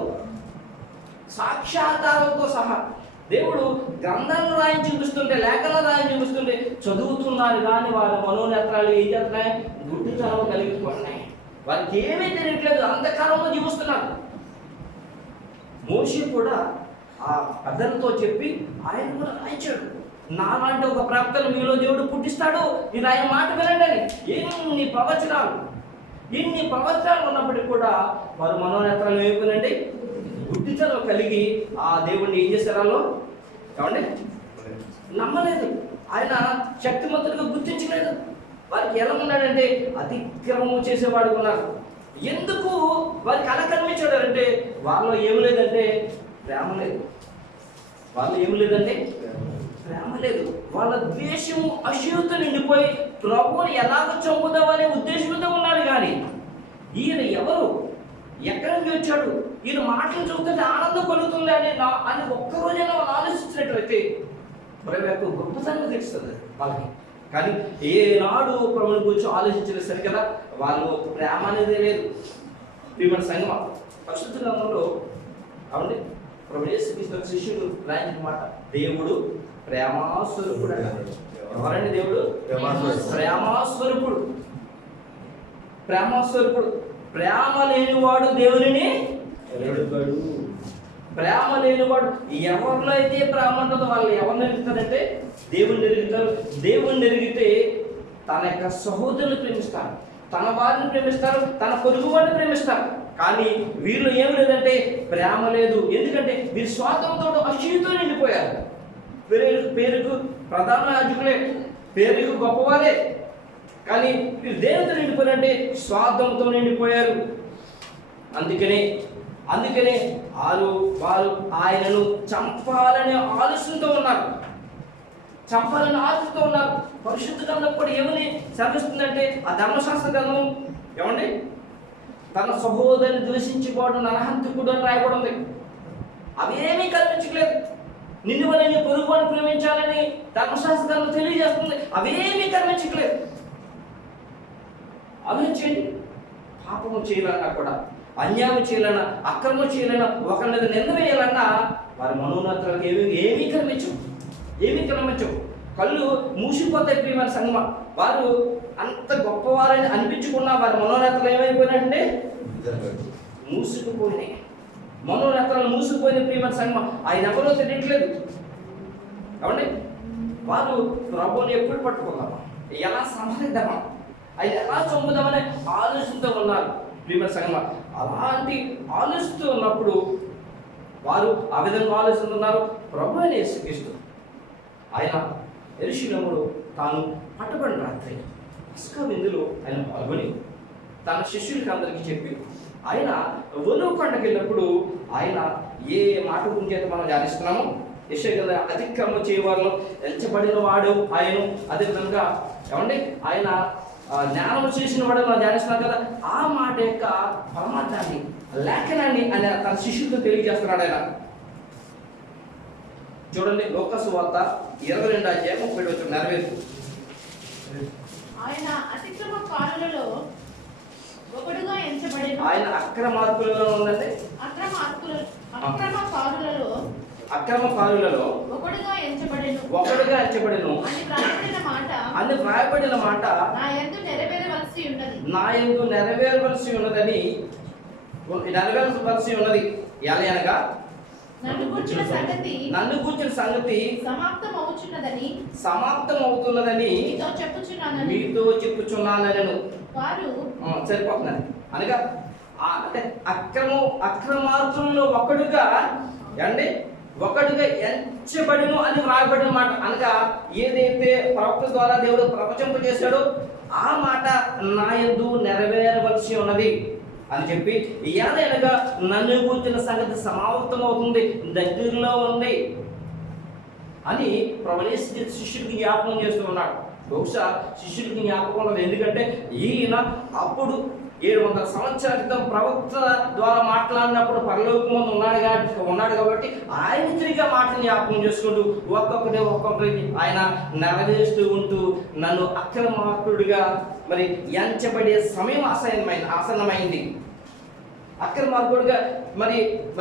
సాక్షాధారంతో సహా దేవుడు గ్రంథాలను రాయి చూపిస్తుంటే, లేఖలను రాయి చూపిస్తుంటే చదువుతున్నారు కానీ వారి మనోనేత్రాలు ఏం చేస్తున్నాయి? గుడ్డితనం కలిగిపోతున్నాయి. వారికి ఏమీ తెలియట్లేదు, అంధకారంలో జీవిస్తున్నారు. మోషే కూడా ఆ పెద్దలతో చెప్పి ఆయన కూడా రాయించాడు. నాలాంటి ఒక ప్రవక్తను మీలో దేవుడు పుట్టిస్తాడు, ఇది ఆయన మాట వినండి అని. ఇన్ని ప్రవచనాలు ఉన్నప్పటికీ కూడా వారు మనోనేత్రాలు వేపునండి గుడ్డితనం కలిగి ఆ దేవుడిని ఏం చేశారో ఏమండి నమ్మలేదు. ఆయన శక్తిమంతుడిగా గుర్తించలేదు. వారికి ఎలా ఉన్నాడంటే అతిక్రమం చేసేవాడు ఉన్నారు. ఎందుకు వారికి అలా కనిపించాడంటే వాళ్ళలో ఏమి లేదంటే ప్రేమ లేదు. ప్రేమ లేదు. వాళ్ళ ద్వేషము అసూయతో నిండిపోయి ప్రభువుని ఎలాగో చంపుదామనే ఉద్దేశంతో ఉన్నారు. కానీ ఈయన ఎవరు, ఎక్కడి నుంచి వచ్చాడు, ఈయన మాటలు చూస్తుంటే ఆనందం కలుగుతుంది అని ఒక్కరోజైనా వాళ్ళు ఆలోచించినట్లయితే ప్రభు యొక్క గొప్పతనం తెలుస్తుంది వాళ్ళకి. కానీ ఏనాడు ప్రభుని గురించి ఆలోచించిన సరి కదా, వాళ్ళు ప్రేమ అనేది లేదు. ప్రియమైన సంగమ, పరిశుద్ధ గ్రంథంలో అవునండి ప్రభు యేసుక్రీస్తు శిష్యుడు రాయించిన మాట, దేవుడు ప్రేమాస్వరూపుడు. ఎవరండి దేవుడు? ప్రేమాస్వరూపుడు. ప్రేమ లేనివాడు దేవుని ఎరుగడు. ప్రేమ లేనివాడు ఎవరిలో అయితే ప్రేమ ఉంటుందో వాళ్ళు ఎవరిని ఎరుగుతారంటే దేవుణ్ణి ఎరుగుతారు. దేవుణ్ణి ఎరిగితే తన యొక్క సహోదరుని ప్రేమిస్తారు, తన వారిని ప్రేమిస్తారు, తన పొరుగు వారిని ప్రేమిస్తారు. కానీ వీళ్ళు ఏమి లేదంటే ప్రేమ లేదు. ఎందుకంటే వీరు స్వార్థంతో అసూయతో నిండిపోయారు. పేరుకు ప్రధాన యాజకులే, పేరుకు గొప్పవారే, కానీ వీరు దేనితో నిండిపోయారంటే స్వార్థంతో నిండిపోయారు. అందుకనే వారు ఆయనను చంపాలనే ఆలోచనతో ఉన్నారు. పరిశుద్ధ గ్రంథం కూడా ఏమని సెలవిస్తుందంటే ఆ ధర్మశాస్త్ర గ్రంథం ఏమండి తన సహోదరుని ద్వేషించిపోవడం నరహంతకుడు అని రాయబడింది. అవేమీ కనిపించలేదు. నిన్ను వల్ల నీ పొరుగు వారిని ప్రేమించాలని ధర్మశాస్త్ర గ్రంథం తెలియజేస్తుంది. అవేమీ కనిపించలేదు. ఆలోచించండి, పాపము చేయాలన్నా కూడా, అన్యాయం చేయాలన్నా, అక్రమం చేయాలన్నా, ఒకరి మీద నింద వేయాలన్నా వారి మనోనేత్రాలకు ఏమీ కనిపించవు. కళ్ళు మూసిపోతాయి. ప్రియమైన సంగమ, వారు అంత గొప్పవారని అనిపించుకున్నా వారి మనోనేత్రాలు ఏమైపోయినాయంటే మూసుకుపోయినాయి. మనోనేత్రాలు మూసుకుపోయిన ప్రియమైన సంగమ, ఆయన ఎవరో తెలియట్లేదు. కాబట్టి వారు ప్రభువుని ఎప్పుడు పట్టుకున్నామా, ఎలా సంహరిద్దామా, ఆయన ఎలా చంపుదామనే ఆలోచనతో ఉన్నారు. ప్రియమైన సంగమ, అలాంటి ఆలోచనతో ఉన్నప్పుడు వారు ఆ విధంగా ఆలోచిస్తున్నారు. ప్రభు అయిన యేసుక్రీస్తు ఆయన యెరూషలేములో తాను పట్టబడిన రాత్రి పస్కా విందులో ఆయన పాల్గొని తన శిష్యులకి అందరికీ చెప్పి ఆయన ఒలీవ కొండకి వెళ్ళినప్పుడు ఆయన ఏ మాట గురించి అయితే మనం ధ్యానిస్తున్నామో, యెషయా అతిక్రమం చేయవారిలో ఎంచబడిన వాడు ఆయన, అదేవిధంగా ఏమండి ఆయన జ్ఞానం చేసిన వాడు మనం ధ్యానిస్తున్నాం కదా, ఆ మాట యొక్క పరమార్థాన్ని, లేఖనాన్ని ఆయన తన శిష్యులతో తెలియజేస్తున్నాడు. ఆయన చూడండి, లూకా సువార్త 22:30 నెరవేరు. ఆయన అతిక్రమకారులలో ఒకడుగా ఎంచబడెను. ఆయన అక్రమార్కులలో ఉందంటే అక్రమకారులలో అక్రమకారులలో ఒకడుగా ఎంచబడెను అని వ్రాయబడిన మాట నా యందు నెరవేరవలసి ఉన్నదని ఎలా అనగా నన్ను గూర్చిన సంగతి సమాప్తం అవుతున్నదని మీతో చెప్పుచున్నానను. సరిపోతున్నది అనగా అంటే అక్రమార్జునులో ఒకడుగా ఎంచబడిను అని వ్రాయబడిన మాట. అనగా ఏదైతే ప్రవక్త ద్వారా దేవుడు ప్రవచింపజేశాడో ఆ మాట నా యందు నెరవేరవలసి ఉన్నది అని చెప్పి అనగా నన్ను కూర్చున్న సంగతి సమాప్తం అవుతుంది, దగ్గరలో ఉంది అని ప్రభుయేసు శిష్యుడికి జ్ఞాపకం చేస్తూ ఉన్నాడు. బహుశా శిష్యుడికి జ్ఞాపకం ఉన్నది, ఎందుకంటే ఈయన అప్పుడు 700 సంవత్సరాల క్రితం ప్రవక్త ద్వారా మాట్లాడినప్పుడు పరలోకమందు ఉన్నాడు కాబట్టి ఆయన తిరిగి మాటలు జ్ఞాపకం చేసుకుంటూ ఒక్కొక్కటి ఆయన నెరవేరుస్తూ ఉంటూ నన్ను అక్రమార్కుడిగా మరి ఎంచబడే సమయం ఆసన్నమైంది. అక్రమార్కుడిగా మరి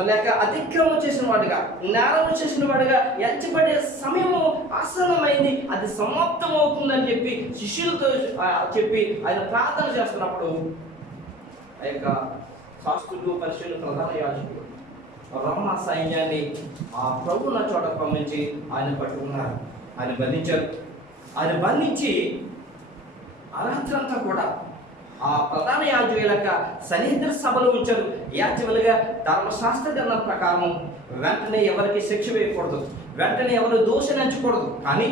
లేక అతిక్రమం చేసిన వాడుగా, నేరం చేసిన వాడుగా ఎంచబడే సమయము ఆసన్నమైంది, అది సమాప్తం అవుతుందని చెప్పి శిష్యులతో చెప్పి ఆయన ప్రార్థన చేస్తున్నప్పుడు ఆ యొక్క శాస్త్రులు, పరిశీలు, ప్రధాన యాజకులు రోమా సైన్యాన్ని ఆ ప్రభువుల చోట పంపించి ఆయన పట్టుకున్నారు. ఆయన బంధించి అరాత్రంతా కూడా ఆ ప్రధాన యాజకుల సన్నిహిత సభలో ఉంచారు. యాజకులుగా ధర్మశాస్త్ర గ్రంథం ప్రకారం వెంటనే ఎవరికి శిక్ష వేయకూడదు, వెంటనే ఎవరు దోషం ఎంచకూడదు. కానీ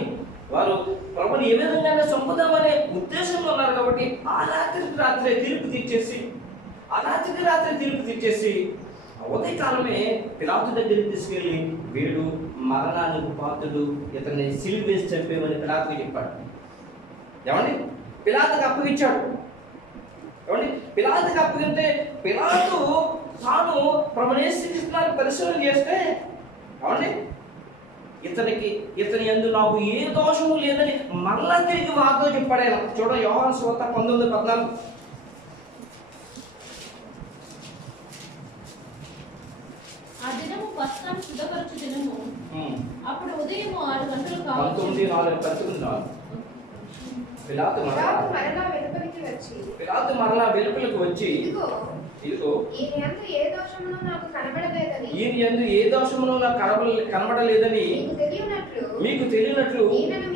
వారు ప్రభుని ఏ విధంగా చంపుదామనే ఉద్దేశంలో ఉన్నారు కాబట్టి ఆ రాత్రి తీర్పు తీర్చేసి ఉదయకాలమే పిలాతు దగ్గరికి తీసుకెళ్ళి వీడు మరణానికి పాత్రుడు, ఇతన్ని సిలువ వేసి చంపేమని పిలాతుకి చెప్పాడు. పిలాతుకి అప్పగించాడు. పిలాతుకి అప్పగితే పిలాతు తాను ప్రభుని యేసుక్రీస్తుని పరిశీలన చేస్తే ఇతని యందు నాకు ఏ దోషము లేదని మరలా తిరిగి వారితో చెప్పాడు. ఆయన చూడండి, యోహాను సువార్త 19:14. అప్పుడు ఉదయం 6 గంటలు పిలాతు మరలా వెలుపలికి వచ్చి ఇదిగో ఈయన యందు ఏ దోషమును నాకు కనబడలేదని మీకు తెలియనట్లు ఈయనని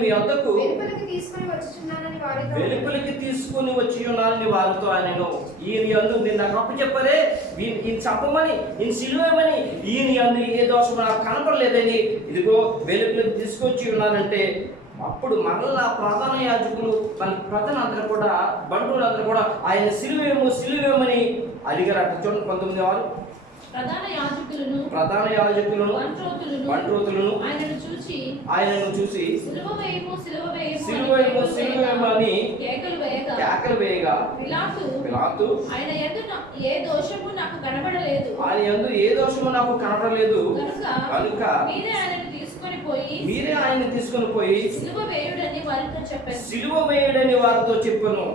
మీ యొద్దకు వెలుపలికి తీసుకుని వచ్చి ఉన్నానని వారితో ఆయనను. ఈయన యందు నేను నాకు అప్పు చెప్పరే, ఈయన చంపమని, ఈయన సిలువేమని, ఈయన యందు ఏ దోషము నాకు కనబడలేదని ఇదిగో వెలుపలికి తీసుకొచ్చి ఉన్నానంటే అప్పుడు మరలా ప్రధాన యాజకులు ప్రజలందరూ కూడా, బంధువులందరూ కూడా ఆయన సిలువేమని అడిగారట. చూడండి 19:6. ప్రధాన యాజకులను బంట్రోతులను ఆయనను చూసి సిలువేమని కేకలు వేయగా పిలాతు ఆయన యందు ఏ దోషము నాకు కనబడలేదు కనుక మీరే ఆయన్ని తీసుకొని పోయి సిలువ వేయుడని వారితో చెప్పాను.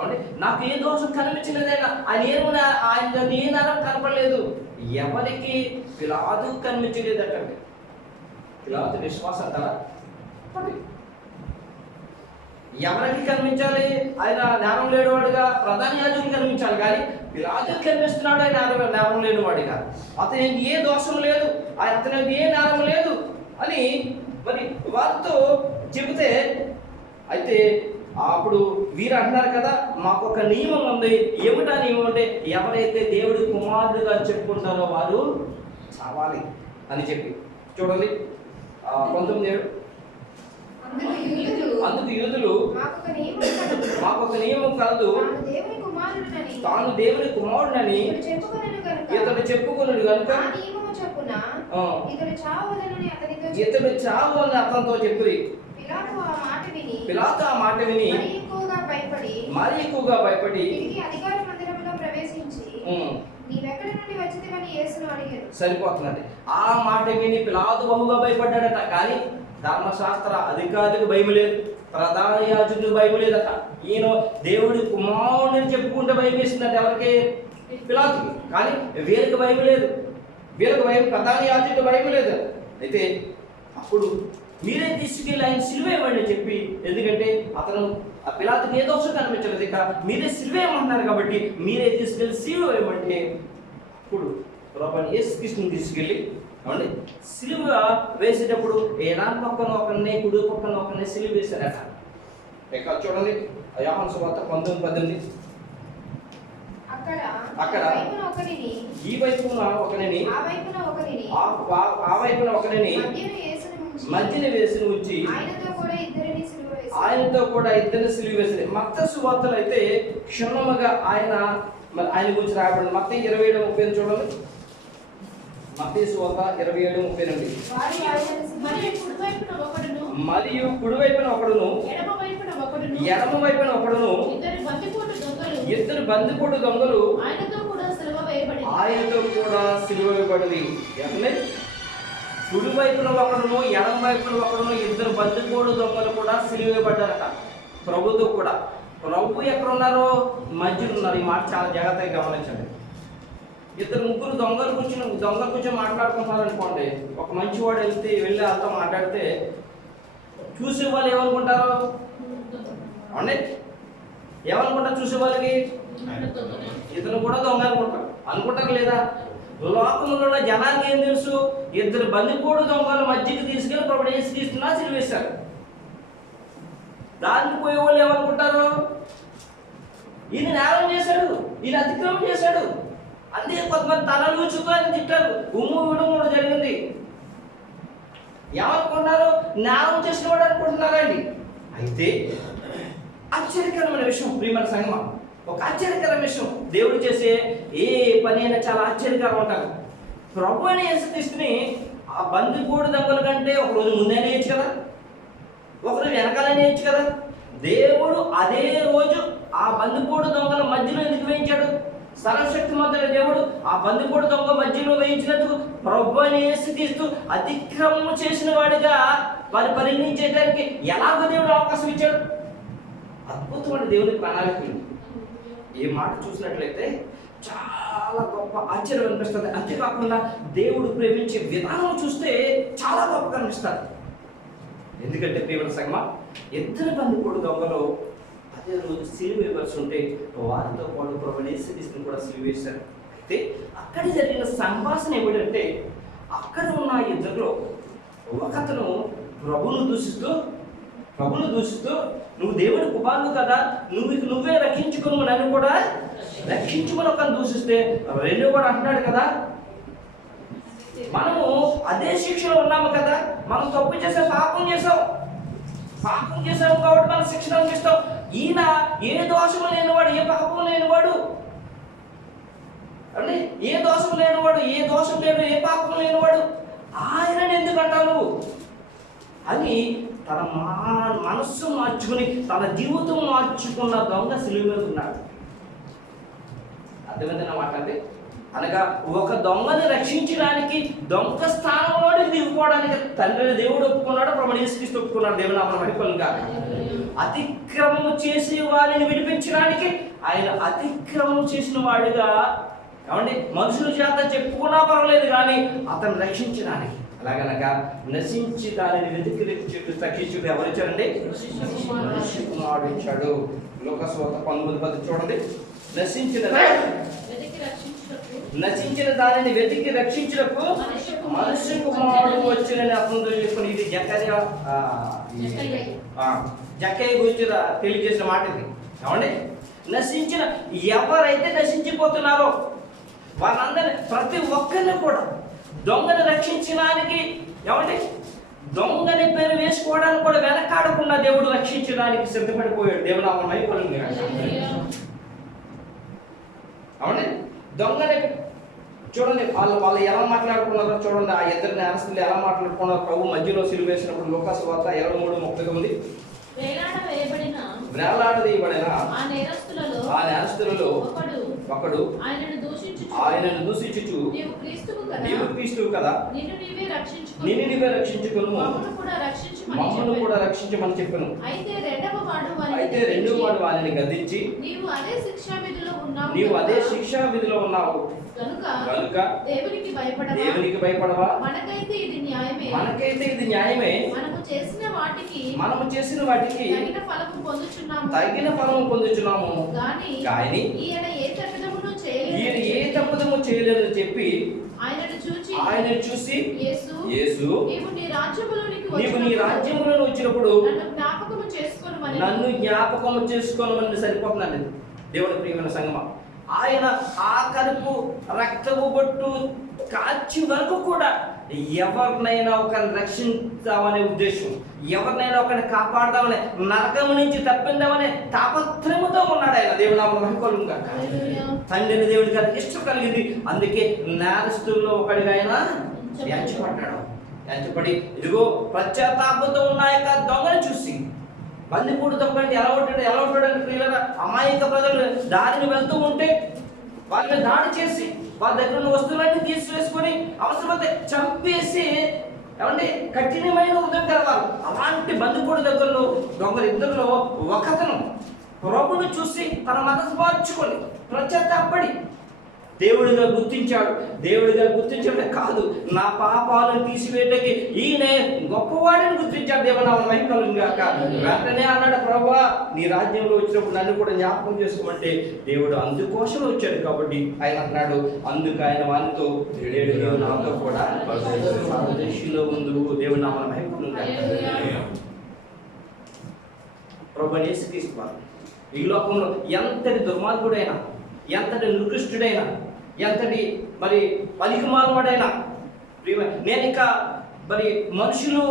అంటే నాకు ఏ దోషం కనిపించలేదైనా ఆయన ఏ నరం కనపడలేదు. ఎవరికి? పిలాతు కనిపించలేదట. పిలాతు విశ్వాసం అంటారా? ఎవరికి కనిపించాలి? ఆయన నేరం లేనివాడుగా ప్రధాన యాజకులు కనిపించాలి, కానీ పిలాతు కనిపిస్తున్నాడు ఆయన నేరం లేనివాడిగా. అతనికి ఏ దోషం లేదు, అతనికి ఏ నేరం లేదు అని మరి వారితో చెబితే, అయితే అప్పుడు వీరు అంటున్నారు కదా, మాకు ఒక నియమం ఉంది. ఏమిటా నియమం అంటే ఎవరైతే దేవుడి కుమారుడుగా చెప్పుకుంటారో వారు చావాలి అని చెప్పి. చూడండి 19:7. అందుకు యూదులు మాకు ఒక నియమం కలదు, తాను దేవుని కుమారుడని ఇతడు చెప్పుకున్నాడు కనుక ఇతడు చావు అని అతనితో చెప్పురి. పిలాతు ఆ మాట విని మరి ఎక్కువగా భయపడి సరిపోతున్నది. ఆ మాట విని పిలాతు బహుగా భయపడ్డాడట. కానీ ధర్మశాస్త్ర అధికారులకు భయం లేదు, ప్రధాన యాజకులకు భయం లేదట. ఈయన దేవుడి కుమారుడని చెప్పుకుంటే భయం వేసిందట. ఎవరికి? పిలాతుకి. కానీ వీళ్ళకి భయం లేదు, వీళ్ళకి భయం, ప్రధాన యాజకుడికి భయం లేదు. అయితే అప్పుడు మీరే తీసుకెళ్ళి ఆయన సిలువ ఇవ్వండి చెప్పి, ఎందుకంటే అతను ఆ పిలాతుకి ఏ దోషం కనిపించలేదు, ఇక మీరే సిలువ ఇవ్వమంటున్నారు కాబట్టి మీరే తీసుకెళ్ళి సిలువ ఇవ్వమంటే అప్పుడు ప్రభువైన యేసుక్రీస్తుని తీసుకెళ్ళి అవునండి సిలువ వేసేటప్పుడు ఎడారి పక్కన ఒకరిని కుడి పక్కన ఒకరిని సిలువ వేశారట. ఇక చూడండి యోహాను సువార్త 19:18. అక్కడ ఈ వైపున ఒకరిని ఆ వైపున ఒకరిని మధ్యన వేసి ఉంచి ఆయనతో కూడా ఇద్దరిని సిలువ వేసింది. మత్తయి సువార్తలో అయితే క్షుణ్ణముగా ఆయన గురించి రాయబడింది. మత్తయి 27:30 చూడండి. మత్తయి సువార్త 27:38. మరియు కుడివైపున ఒకడును ఎడమ వైపున ఒకడును ఇద్దరు బందిపోటు దొంగలు ఆయనతో కూడా సిలువ వేయబడింది. కుడి వైపున ఒకడును ఎడమ వైపున ఒకడును ఇద్దరు బందిపోటు దొంగలు కూడా సిలువ వేయబడ్డారట ప్రభుతో కూడా. ప్రభు ఎక్కడ ఉన్నారో మధ్యలో ఉన్నారు. ఈ మాట చాలా జాగ్రత్తగా గమనించండి. ఇద్దరు ముగ్గురు దొంగలు కూర్చొని మాట్లాడుకుంటున్నారు అనుకోండి. ఒక మంచివాడు వెళ్ళి వాళ్ళతో మాట్లాడితే చూసే వాళ్ళు ఏమనుకుంటారు అంటే ఏమనుకుంటారు? చూసే వాళ్ళకి ఇతను కూడా దొంగ అనుకుంటారు లేదా? లోకంలో ఉన్న జనానికి ఏం తెలుసు? ఇద్దరు బందిపోడు దొంగలు మధ్యకి తీసుకెళ్ళి ప్రభు యేసుక్రీస్తుని సిలువేశారు. దానికి పోయే వాళ్ళు ఏమనుకుంటారు? ఈయన నేరం చేశాడు, ఈయన అతిక్రమం చేశాడు. అందుకే కొంతమంది తలలు చుట్టూ ఆయన తిట్టారు. ఉమ్ము కూడా జరిగింది. ఏమనుకుంటున్నారు? నేరం చేసిన వాడు అనుకుంటున్నారండి. అయితే ఆశ్చర్యకరమైన విషయం ప్రియమైన సంగమా, ఒక ఆశ్చర్యకరమైన విషయం, దేవుడు చేసే ఏ పని అయినా చాలా ఆశ్చర్యకరం ఉంటారు. ప్రభువుని యేసుక్రీస్తుని ఆ బందిపోటు దొంగల కంటే ఒక రోజు ముందే వేయచ్చు కదా, ఒకరోజు వెనకాలనే వేయచ్చు కదా. దేవుడు అదే రోజు ఆ బందిపోటు దొంగల మధ్యలో ఎందుకు వేయించాడు? సర్వశక్తి మంతుడైన దేవుడు ఆ బందిపోటు దొంగ మధ్యలో వేయించినందుకు ప్రభువుని యేసుక్రీస్తు అతిక్రమం చేసిన వాడిగా వారిని పరిగణించేటానికి ఎలాగో దేవుడు అవకాశం ఇచ్చాడు. అద్భుతమైన దేవుని ప్రణాళికలు. ఈ మాట చూసినట్లయితే చాలా గొప్ప ఆశ్చర్యం అనిపిస్తుంది. అంతేకాకుండా దేవుడు ప్రేమించే విధానం చూస్తే చాలా గొప్పగా అనిపిస్తుంది. ఎందుకంటే ప్రియమైన సంగమా, ఇద్దరు బందిపోటు దొంగలు అదే రోజు సిలువ వేయవలసి ఉంటే వారితో పాటు ప్రభువుని యేసుక్రీస్తుని కూడా సిలువ వేశారు. అయితే అక్కడ జరిగిన సంభాషణ ఏమిటంటే, అక్కడ ఉన్న ఇద్దరిలో ఒకతను ప్రభువును దూషిస్తూ నువ్వు దేవుడి కుమారుడు కదా, నువ్వే రక్షించుకుని నన్ను కూడా రక్షించుకుని ఒక దూషిస్తే రెండో కూడా అంటున్నాడు కదా, మనము అదే శిక్షలో ఉన్నాము కదా, మనం తప్పు చేసాం, పాపం చేసాము కాబట్టి మనం శిక్షణ అనిపిస్తాం. ఈయన ఏ దోషము లేనివాడు, ఏ పాపం లేనివాడు అంటే ఏ దోషం లేనివాడు, ఏ దోషం లేడు, ఏ పాపం లేనివాడు, ఆయనని ఎందుకంటావు నువ్వు అని తన మనస్సు మార్చుకుని తన జీవితం మార్చుకున్న దొంగ సిలువ మీద ఉన్నాడు. అర్థమైందన్న మాట అంటే, అనగా ఒక దొంగని రక్షించడానికి దొంగ స్థానంలో దిగిపోవడానికి తండ్రి దేవుడు ఒప్పుకున్నాడు, ప్రభువు యేసుక్రీస్తు ఒప్పుకున్నాడు. దేవుని నామమున మహిమ కలుగుగాక. అతిక్రమం చేసి వారిని విడిపించడానికి ఆయన అతిక్రమం చేసిన వాడిగా ఏమండి మనుషుల చేత చెప్పుకున్నా పర్వాలేదు కానీ అతను రక్షించడానికి, అలాగనగా నశించి దానిని వెతికి రక్షించుడు తగ్గించుడు ఎవరిచ్చారండి? మనిషి కుమారుడు ఇచ్చాడు. లూకాసు వార్త 19:10 చూడండి. నశించిన దానిని వెతికి రక్షించుటకు మనిషి కుమారుడు వచ్చినని అర్థంతో చేసుకుని, ఇది జక్కయ్య గురించి తెలియజేసిన మాట ఇది. ఏమండి నశించిన ఎవరైతే నశించిపోతున్నారో వారందరినీ ప్రతి ఒక్కరిని కూడా దొంగని రక్షించడానికి, ఏమంటే దొంగని పేరు వేసుకోవడానికి కూడా వెనకాడకుండా దేవుడు రక్షించడానికి సిద్ధపడిపోయాడు. దేవుడు నామమున మహిమ కలుగుగాక. అవునండి దొంగని చూడండి, వాళ్ళు ఎలా మాట్లాడుకున్నారో చూడండి. ఆ ఇద్దరు నేరస్తులు ఎలా మాట్లాడుకున్నారో ప్రభు మధ్యలో సిలువ వేసినప్పుడు. లూకాసు వార్త 23:39. వేలాడదీయబడిన ఆ నేరస్తులలో ఒకడు ఆయనను దూషించుచు నీవు క్రీస్తువు కదా, నిన్ను నీవే రక్షించుకును, మమ్మల్ని కూడా రక్షించమని చెప్పాను. అయితే రెండవ వాడు వారిని గద్దించి నీవు అదే శిక్షా విధిలో ఉన్నావు నీవు అదే శిక్షా విధిలో ఉన్నావు కనుక దేవునికి భయపడవా? మనకైతే ఇది న్యాయమే. మనము చేసిన వాటికి తగిన ఫలము పొందుచున్నాము. కానీ ఈయన ఏ తప్పిదము చేయలేదని చెప్పి ఆయనను చూసి యేసు నీవు నీ రాజ్యములోనికి వచ్చినప్పుడు నన్ను జ్ఞాపకము చేసుకోనమని సరిపోతుందండి. దేవుని ప్రియమైన సంగమా, ఆయన ఆఖరుపు రక్తపు బొట్టు కాచి వరకు కూడా ఎవరినైనా ఒకరిని రక్షించామనే ఉద్దేశం, ఎవరినైనా ఒకరిని కాపాడదామనే, నరకము నుంచి తప్పిందామనే తాపత్రయముతో ఉన్నాడు ఆయన. దేవుడు నామమున మహిమ గాక. తండ్రిని దేవుడికి అది ఇష్టం కలిగింది. అందుకే నేరస్తుల్లో ఒకడిగా ఆయన ఎంచబడి ఇదిగో పశ్చాత్తాపంతో ఉన్న యొక్క దొంగను చూసి బందిపూడి దొంగండి ఎలా ఉంటాడంటే ప్రియులరా, అమాయక ప్రజలు దారిని వెళ్తూ ఉంటే వాళ్ళ మీద దాడి చేసి వాళ్ళ దగ్గర ఉన్న వస్తువులన్నీ తీసివేసుకొని అవసరమైతే చంపేసి ఏమంటే కఠినమైన ఉదయం కలవారు. అలాంటి బందిపూడి దగ్గరలో దొంగలు ఇద్దరిలో ఒకతను ప్రభువును చూసి తన మనసు మార్చుకొని పశ్చాత్తాపడి దేవుడిగా గుర్తించడమే కాదు, నా పాపాలను తీసివేయడానికి ఈయన గొప్పవాడిని గుర్తించాడు. దేవునామమున మహిమ కలుగును గాక. వెంటనే అన్నాడు, ప్రభువా నీ రాజ్యంలో వచ్చినప్పుడు నన్ను కూడా జ్ఞాపకం చేసుకోమంటే దేవుడు అందుకోసం వచ్చాడు కాబట్టి ఆయన అన్నాడు, అందుకు ఆయన వానితో నాతో కూడా పరదేశంలో ఉండు. దేవునామమున మహిమ కలుగును గాక. ప్రభువైన యేసుక్రీస్తు ఈ లోకంలో ఎంతటి దుర్మార్గుడైనా, ఎంతటి నికృష్టుడైనా, ఎంతటి మరి పలికిమాలవాడైనా, నేను ఇంకా మరి మనుషులు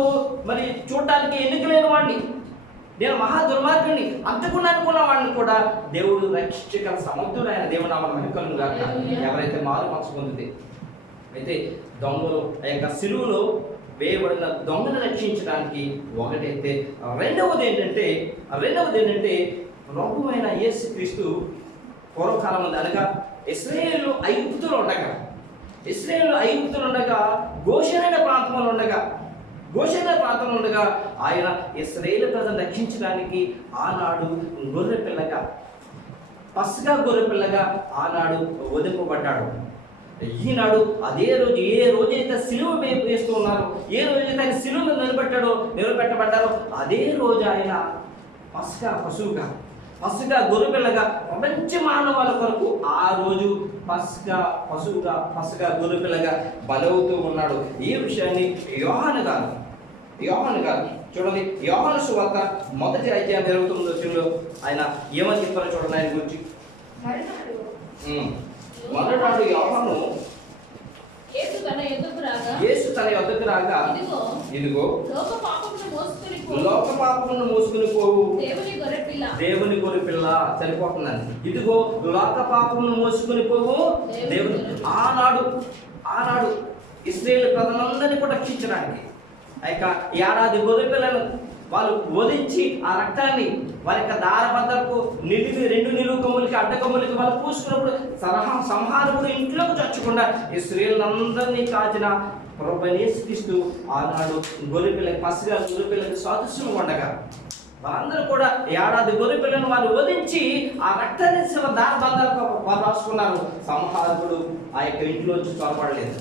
మరి చూడటానికి ఎన్నికలేని వాడిని, నేను మహా దుర్మార్గుని అంతకుండా అనుకున్న వాడిని కూడా దేవుడు రక్షించగల సమర్థుడు ఆయన. దేవునామమున మహిమ కలుగును గాక. ఎవరైతే మారు మనసు పొందితే అయితే దొంగలు ఆ యొక్క సిలువలో వేయబడిన దొంగను రక్షించడానికి ఒకటైతే, రెండవది ఏంటంటే ప్రభువైన యేసుక్రీస్తు పూర్వకాలం ఉంది అనగా ఇశ్రాయేలు ఐగుప్తులో ఉండగా గోషెన ప్రాంతంలో ఉండగా ఆయన ఇశ్రాయేలు ప్రజలను రక్షించడానికి ఆనాడు పస్కా గొర్రెపిల్లగా ఆనాడు వదిలింపబడ్డాడు. ఈనాడు అదే రోజు, ఏ రోజైతే సిలువ వేస్తూ ఉన్నారో, ఏ రోజైతే ఆయన సిలువ నిలబెట్టబడ్డారో అదే రోజు ఆయన పస్కా గొర్రెపిల్లగా ప్రపంచ మానవాల కొరకు ఆ రోజు పస్కా గొర్రెపిల్లగా బలవుతూ ఉన్నాడు. ఈ విషయాన్ని యోహాను గారు చూడండి, యోహాను సువార్త 1వ అధ్యాయం 29వ వచనంలో ఆయన ఏమని చెప్పారో చూడండి. ఆయన గురించి మరునాడు యోహాను యేసు తన యొద్దకు రాగా ఇదిగో లోక పాపమును మోసుకుని పోవు దేవుని గొర్రెపిల్ల. సరిపోతుందండి. ఇదిగో లోక పాపమును మోసుకుని పోవు దేవుని. ఆనాడు ఇశ్రాయేలు ప్రజలందరినీ కూడా రక్షించడానికి ఆ యొక్క ఏడాది గొర్రెపిల్లను వాళ్ళు వధించి ఆ రక్తాన్ని వారి యొక్క దారబద్దకు రెండు నిలువు కొమ్ములకి అడ్డ కొమ్ములకి వాళ్ళు పూసుకున్నప్పుడు సంహారకుడు ఇంట్లోకి చచ్చకుండా ఇశ్రాయేలునందరినీ కాచిన ప్రభువైన యేసుక్రీస్తు ఆనాడు పస్కా గొర్రెపిల్లకి సాదృశ్యం ఉండగా వాళ్ళందరూ కూడా ఏడాది గొర్రెపిల్లను వాళ్ళు వధించి ఆ రక్తాన్ని దారబంధాలకు వాళ్ళు రాసుకున్నారు. సంహారకుడు ఆ యొక్క ఇంట్లోంచి చొరబడలేదు.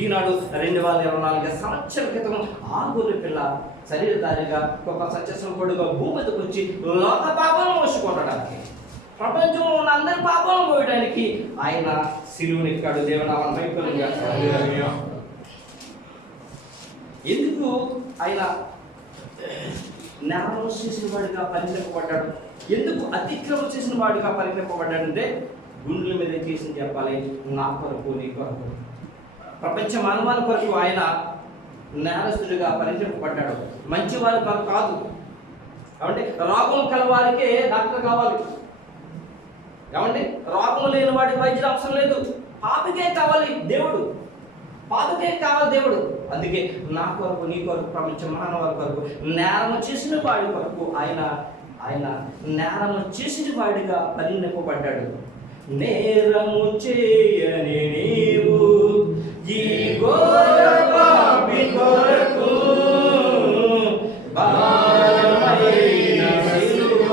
ఈనాడు 2024 సంవత్సరాల క్రితం ఆ గొర్రెపిల్ల శరీరధారిగా ఒక సత్యసంకుడుగా భూమి మీదకి వచ్చి లోక పాపాలను మోసుకొనడానికి, ప్రపంచంలో ఉన్న అందరి పాపాలను మోయడానికి ఆయన సిలువనెక్కాడు. దేవునామమున మహిమ కలుగును గాక. ఎందుకు ఆయన నేరం చేసిన వాడిగా పరిగణింపబడ్డాడు? ఎందుకు అతిక్రమం చేసిన వాడిగా పరిగణింపబడ్డాడంటే గుండెల మీద చేసి చెప్పాలి, నా కొరకు నీ కొరకు ప్రపంచ మానవాల కొరకు ఆయన నేరస్తుడిగా పరిగణింపబడ్డాడు. మంచి వారి కొరకు కాదు. కాబట్టి రోగం కలవారికే డాక్టర్ కావాలి. ఏమండి, రోగం లేని వాడికి వైద్యులు అవసరం లేదు. పాపికే కావాలి దేవుడు. అందుకే నా కొరకు నీ కొరకు ప్రపంచ మానవాల కొరకు నేరము చేసిన వాడి కొరకు ఆయన నేరము చేసిన వాడిగా పరిగణింపబడ్డాడు. నేరము చేయని నీవు ఈ ఘోర పాపి కొరకు భారమైన సిలువ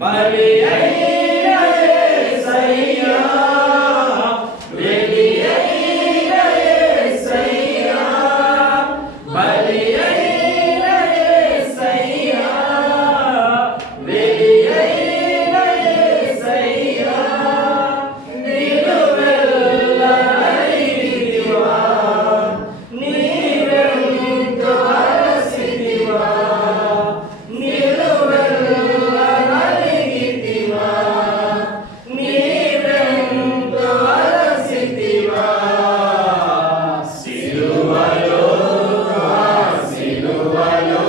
బలి అయిన యేసయ్యా, బలి అయిన యేసయ్యా, బలి అయిన యేసయ్యా, బలి అయిన యేసయ్యా, నిలువెల్ల నలిగితివా, నీవెంతో అలసితివా, నిలువెల్ల నలిగితివా, నీవెంతో అలసితివా. సిలువలో సిలువలో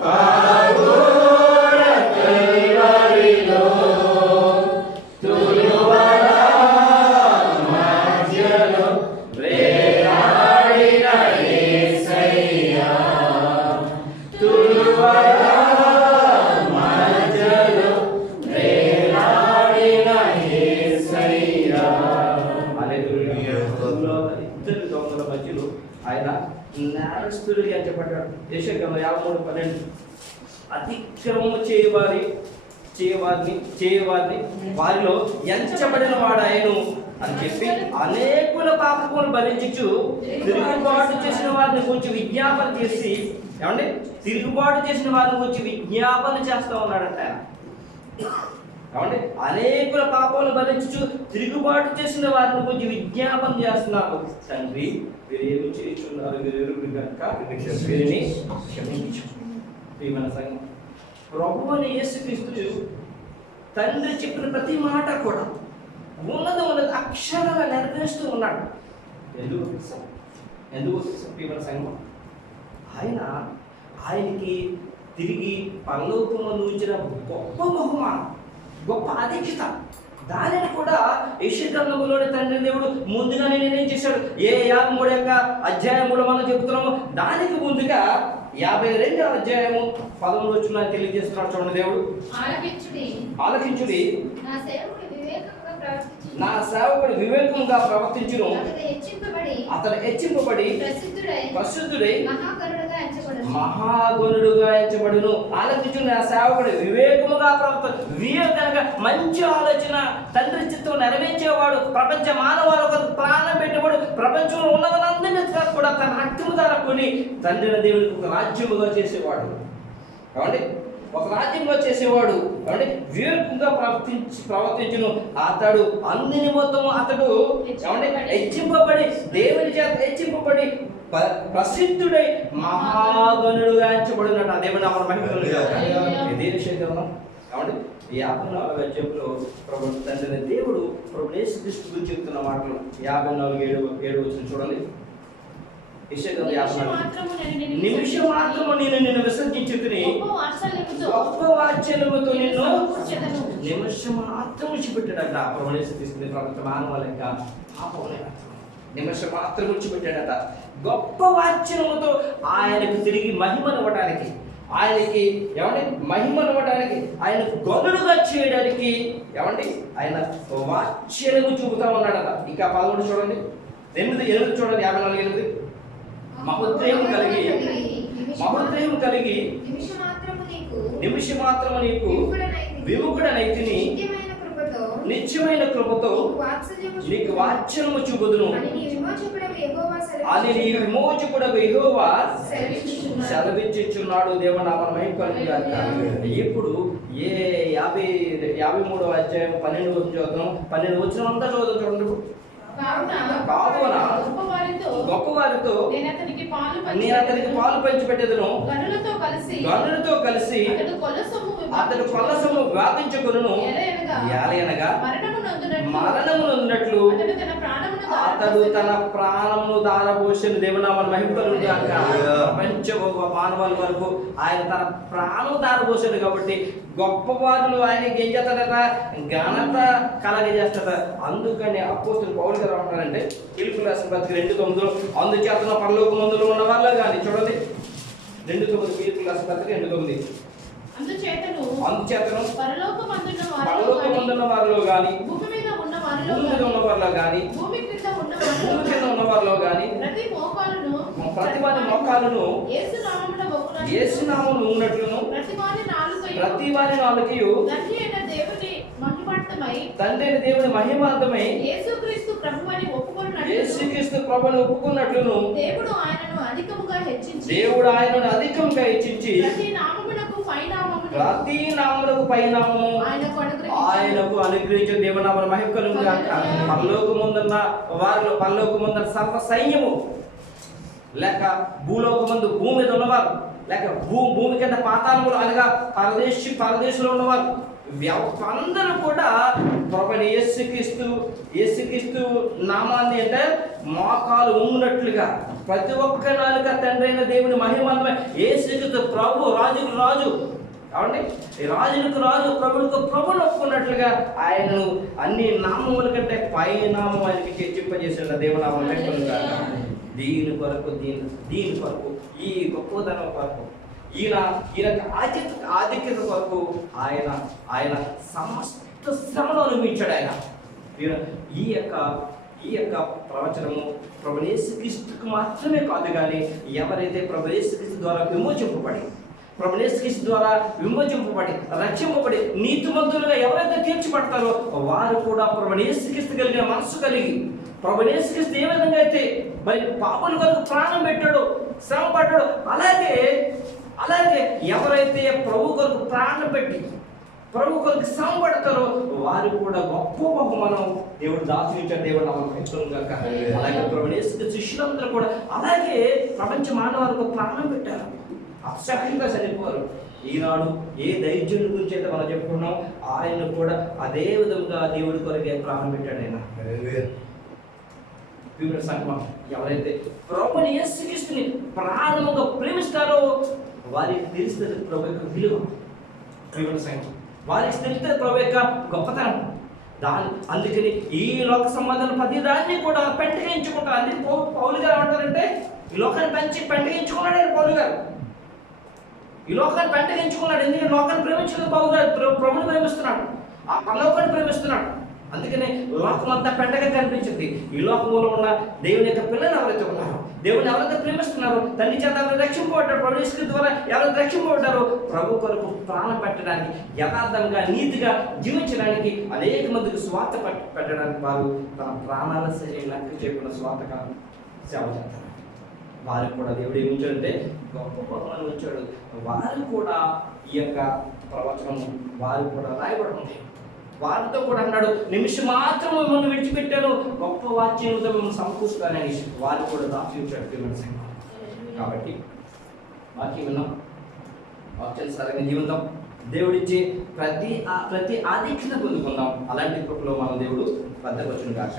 పాగోడ కల్వరిలో తులువల మధ్యలో వేలాడిన యేసయ్యా, తులువల మధ్యలో వేలాడిన యేసయ్యా. హల్లెలూయా. ఇద్దరు దొంగల మధ్యలో ఆయన నేరస్తుడిగా ఎంచబడ్డాడు. యెషయా గ్రంథం 53:12 అతిక్రమము చేయవారిని వారిలో ఎంచబడిన వాడాయను అని చెప్పి అనేకుల పాపములు భరించుచు తిరుగుబాటు చేసిన వారిని గురించి విజ్ఞాపన చేసి, ఏమండి, తిరుగుబాటు చేసిన వారిని గురించి విజ్ఞాపన చేస్తూ ఉన్నాడంట ఆయన. ఏమండి, అనేకుల పాపాలు భరించుచు తిరుగుబాటు చేసిన వారిని గురించి విజ్ఞాపన చేస్తున్నారు. తండ్రి, వీరు ఏమి చేస్తున్నారు, వీరు ఎరుగురు కనుక వీరిని క్షమించు. ప్రియమైన సంఘం, ప్రభువైన యేసుక్రీస్తు తండ్రి చెప్పిన ప్రతి మాట కూడా ఉన్నది అక్షరాలు నెరవేరుస్తూ ఉన్నాడు. ఎందుకు తెలుసా? ప్రియమైన సంఘం, ఆయనకి తిరిగి పరలోకమును ఉంచిన గొప్ప బహుమానం, గొప్ప ఆధిక్యత, దానిని కూడా యెషయా గ్రంథంలోని తండ్రి దేవుడు ముందుగానే నేనేం చేశాడు. 53 అధ్యాయములో మనం చెబుతున్నాము, దానికి ముందుగా 52వ అధ్యాయము 13 వచనం తెలియజేస్తున్నాడు. చూడండి, దేవుడు ఆలకించుడి, నా సేవకుడు వివేకంగా ప్రవర్తించును, అతడు హెచ్చింపబడి ప్రసిద్ధుడై మహాగణుడుగా ఎంచబడును. ఆలకించు, నా సేవకుడు వివేకముగా వివేకంగా మంచి ఆలోచన, తండ్రి చిత్తం నెరవేర్చేవాడు, ప్రపంచ మానవాళ్ళకు ప్రాణం పెట్టేవాడు, ప్రపంచంలో ఉన్నవాళ్ళందరినీ కూడా తన రక్తము ద్వారా కొని తండ్రి దేవుడికి ఒక రాజ్యముగా చేసేవాడు. ఏమండి, ఒక రాజ్యంగా చేసేవాడు. అంటే వివేకంగా ప్రవర్తించును. అతడు అన్ని నిమిత్తము అతడు హెచ్చింపబడి, దేవుని చేత హెచ్చింపబడి ప్రసిద్ధుడై మహాగణుడుగా ఎంచబడినట్టు. ఆ దేవుని నామమున మహిమ కలుగుగాక. ఇదే విషయం కదా. కాబట్టి 54వ అధ్యాయంలో ప్రభు తండ్రి దేవుడు ప్రభు యేసుక్రీస్తు గురించి చెప్తున్న మాటలు 54:7 వచనం చూడండి. నిమిషం మాత్రము నేను నిన్ను విసర్జించుకుని గొప్ప వాత్సల్యముతో నిన్ను నిమిషం మాత్రం విడిచిపెట్టాడట. ప్రభు తీసుకునే ప్రపంచ మానవ లెక్క నిమిషం మాత్రం విడిచిపెట్టాడట. గొప్ప వాత్సల్యముతో ఆయనకు తిరిగి మహిమనివ్వడానికి, ఆయనకి మహిమనివ్వడానికి, ఆయనకు గనుడుగా చేయడానికి ఆయన వాత్సల్యము చూపుతా ఉన్నాడట. ఇంకా 11 చూడండి, 8 చూడండి, 54:8 మహోద్రేహం కలిగి నిమిషమాత్రము నీకు విముఖుడనైతిని, నిత్యమైన కృపతో నీకు వాత్సల్యము చూపుదును అని నీ విమోచకుడగు యెహోవా సెలవిచ్చుచున్నాడు. దేవుని నామమున మహిమ కలుగుగాక. ఇప్పుడు 53వ అధ్యాయం 12 వచనం చదువుతాం. 12 వచనం అంతా చదువుతాం చూడండి. కావున గొప్పవారితో నేను అతనికి పాలు పంచిపెట్టెదను, గనులతో కలిసి అతడు కొల్ల సొమ్ము వ్యాపించుకొనును, ఏలయనగా మరణమునందునట్లు అతడు తన ప్రాణమును దారబోసెను. దేవుని నామమున మహిమ కలుగుగాక. ప్రపంచ మానవాళి వరకు ఆయన తన ప్రాణం దారబోసాడు. కాబట్టి గొప్పవారులు ఆయనకి ఏం చేస్తాడట, ఘనత కలగజేస్తాడ. అందుకని అపోస్తులు పౌలు గారు ఏమంటారంటే ఫిలిప్పీయులకు రాసిన పత్రిక 2:9 అందుచేతన పరలోకమందులో ఉన్న వాళ్ళు కానీ చూడండి 2:9 ఫిలిప్పీయులకు రాసిన పత్రిక 2:9 అందుచేతను పరలోకమందున్న వారిలో కానీ భూమి మీద ఉన్న వారిలో కానీ భూమి కింద ఉన్న వారిలో కానీ ప్రతివాని మోకాలును యేసు నామమున ఒప్పునట్లు యేసు నామమున ఉన్నట్లును ప్రతివాని నాలుకయు తండ్రి అయిన దేవుని మహిమార్థమై మహిమార్థమై యేసుక్రీస్తు ప్రభువని ఒప్పుకొనున్నట్లు యేసుక్రీస్తు ప్రభువుని ఒప్పుకున్నట్లును దేవుడు ఆయనను అధికముగా హెచ్చించి ప్రతి నామమునకు పైనామము ఆయనకు అనుగ్రహించిన దేవునామమున మహిమ కలుగును గాక. పరలోకముందున్న వారిలో పరలోకముందున్న సర్వ సైన్యము, లేక భూలోకమందు భూమి మీద ఉన్నవారు, లేక భూమి కింద పాతాళములు అనగా పరదేశంలో ఉన్నవారు అందరూ కూడా ప్రభువైన యేసుక్రీస్తు నామాన్ని అంటే మోకాలు ఉన్నట్లుగా ప్రతి ఒక్క నాలుక తండ్రి అయిన దేవుని మహిమాత్మ యేసుక్రీస్తు ప్రభు రాజుకు రాజు కాబట్టి రాజులకు రాజు ప్రభువుకు ప్రభువును ఒప్పుకున్నట్లుగా ఆయనను అన్ని నామముల కంటే పై నామం ఆయనకి హెచ్చింపజేసిన దేవునామం కాక. దీని కొరకు ఈ గొప్పదనం కొరకు ఈయన ఆధిక్యత కొరకు ఆయన సమస్త శ్రమను అనుభవించాడు. ఈ యొక్క ప్రవచనము ప్రభువైన యేసుక్రీస్తుకు మాత్రమే కాదు, కానీ ఎవరైతే ప్రభువైన యేసుక్రీస్తు ద్వారా ప్రభువైన యేసుక్రీస్తు ద్వారా విమోచింపబడి రక్షింపబడి నీతిమంతులుగా ఎవరైతే తీర్చిపడతారో వారు కూడా ప్రభువైన యేసుక్రీస్తు కలిగిన మనస్సు కలిగి ప్రభువైన యేసుక్రీస్తు ఏ విధంగా అయితే మరి పాపుల కొరకు ప్రాణం పెట్టాడో, శ్రమ పడ్డాడో, అలాగే ఎవరైతే ప్రభు కొరకు ప్రాణం పెట్టి ప్రభు కొరకు శ్రమ పడతారో వారు కూడా గొప్ప బహుమానం దేవుడు దాచిచ్చాడు. దేవుడు నామం. అలాగే ప్రభువైన యేసుక్రీస్తు శిష్యులందరూ కూడా అలాగే ప్రపంచ మానవాలకు ప్రాణం పెట్టారు, అసహ్యంగా చనిపోరు. ఈనాడు ఏ దైర్యం గురించి అయితే మనం చెప్పుకున్నాం, ఆయన కూడా అదే విధంగా దేవుడి కొరకే ప్రాణం పెట్టాడు. ఆయన సంఘం ఎవరైతే ప్రభువైన యేసుక్రీస్తుని ప్రాణముగా ప్రేమిస్తారో వారికి తెలుస్తుంది ప్రభు యొక్క విలువ. సంఘం వారికి తెలుస్తుంది ప్రభు యొక్క గొప్పతనం. అందుకని ఈ లోక సంబంధాలు ప్రతి దాన్ని కూడా పెంటగించుకుంటారు. అందుకే పౌలు గారు ఏమంటారంటే ఈ లోకాన్ని పెంటగించుకున్నాడు ఆయన. పౌలు గారు ఈ లోకాన్ని పెంటగించుకున్నాడు. ఎందుకంటే లోకాన్ని ప్రేమించలేదు పౌలు గారు, ప్రభుని ప్రేమిస్తున్నాడు, ఆ పరలోకాన్ని ప్రేమిస్తున్నాడు. అందుకనే లోకం అంతా పెంటగా కనిపించింది. ఈ లోకంలో ఉన్న దేవుని యొక్క పిల్లలు ఎవరైతే ఉన్నారో, దేవుని ఎవరైతే ప్రేమిస్తున్నారో, తండ్రి చేత ఎవరైతే రక్షింపబడ్డారు, ప్రభు యేసు ద్వారా ఎవరైతే రక్షింపబడ్డారో ప్రభు కొరకు ప్రాణం పెట్టడానికి, యథార్థంగా నీతిగా జీవించడానికి, అనేక మందికి స్వార్థ పెట్టడానికి వారు తన ప్రాణాల శరీరానికి చెప్పిన స్వార్థగా సేవ చేస్తారు. వారు కూడా దేవుడు ఏమి ఉంచాడంటే గొప్ప బహుమానం ఉంచాడు. వారు కూడా ఈ యొక్క ప్రవచనము వారు కూడా రాయబడుతుంది. వారితో కూడా అన్నాడు, నిమిషం మాత్రం మిమ్మల్ని విడిచిపెట్టాను, గొప్ప వాక్యంతో మిమ్మల్ని సమకూరుస్తానని వారు కూడా దాచి ఉంచాడు. కాబట్టి వాక్యం విన్నాం, వాక్యానుసారంగా జీవితం దేవుడిచ్చే ప్రతి ఆధిక్యత పొందుకుందాం. అలాంటి కృపలో మన దేవుడు భద్రపరచును గాక.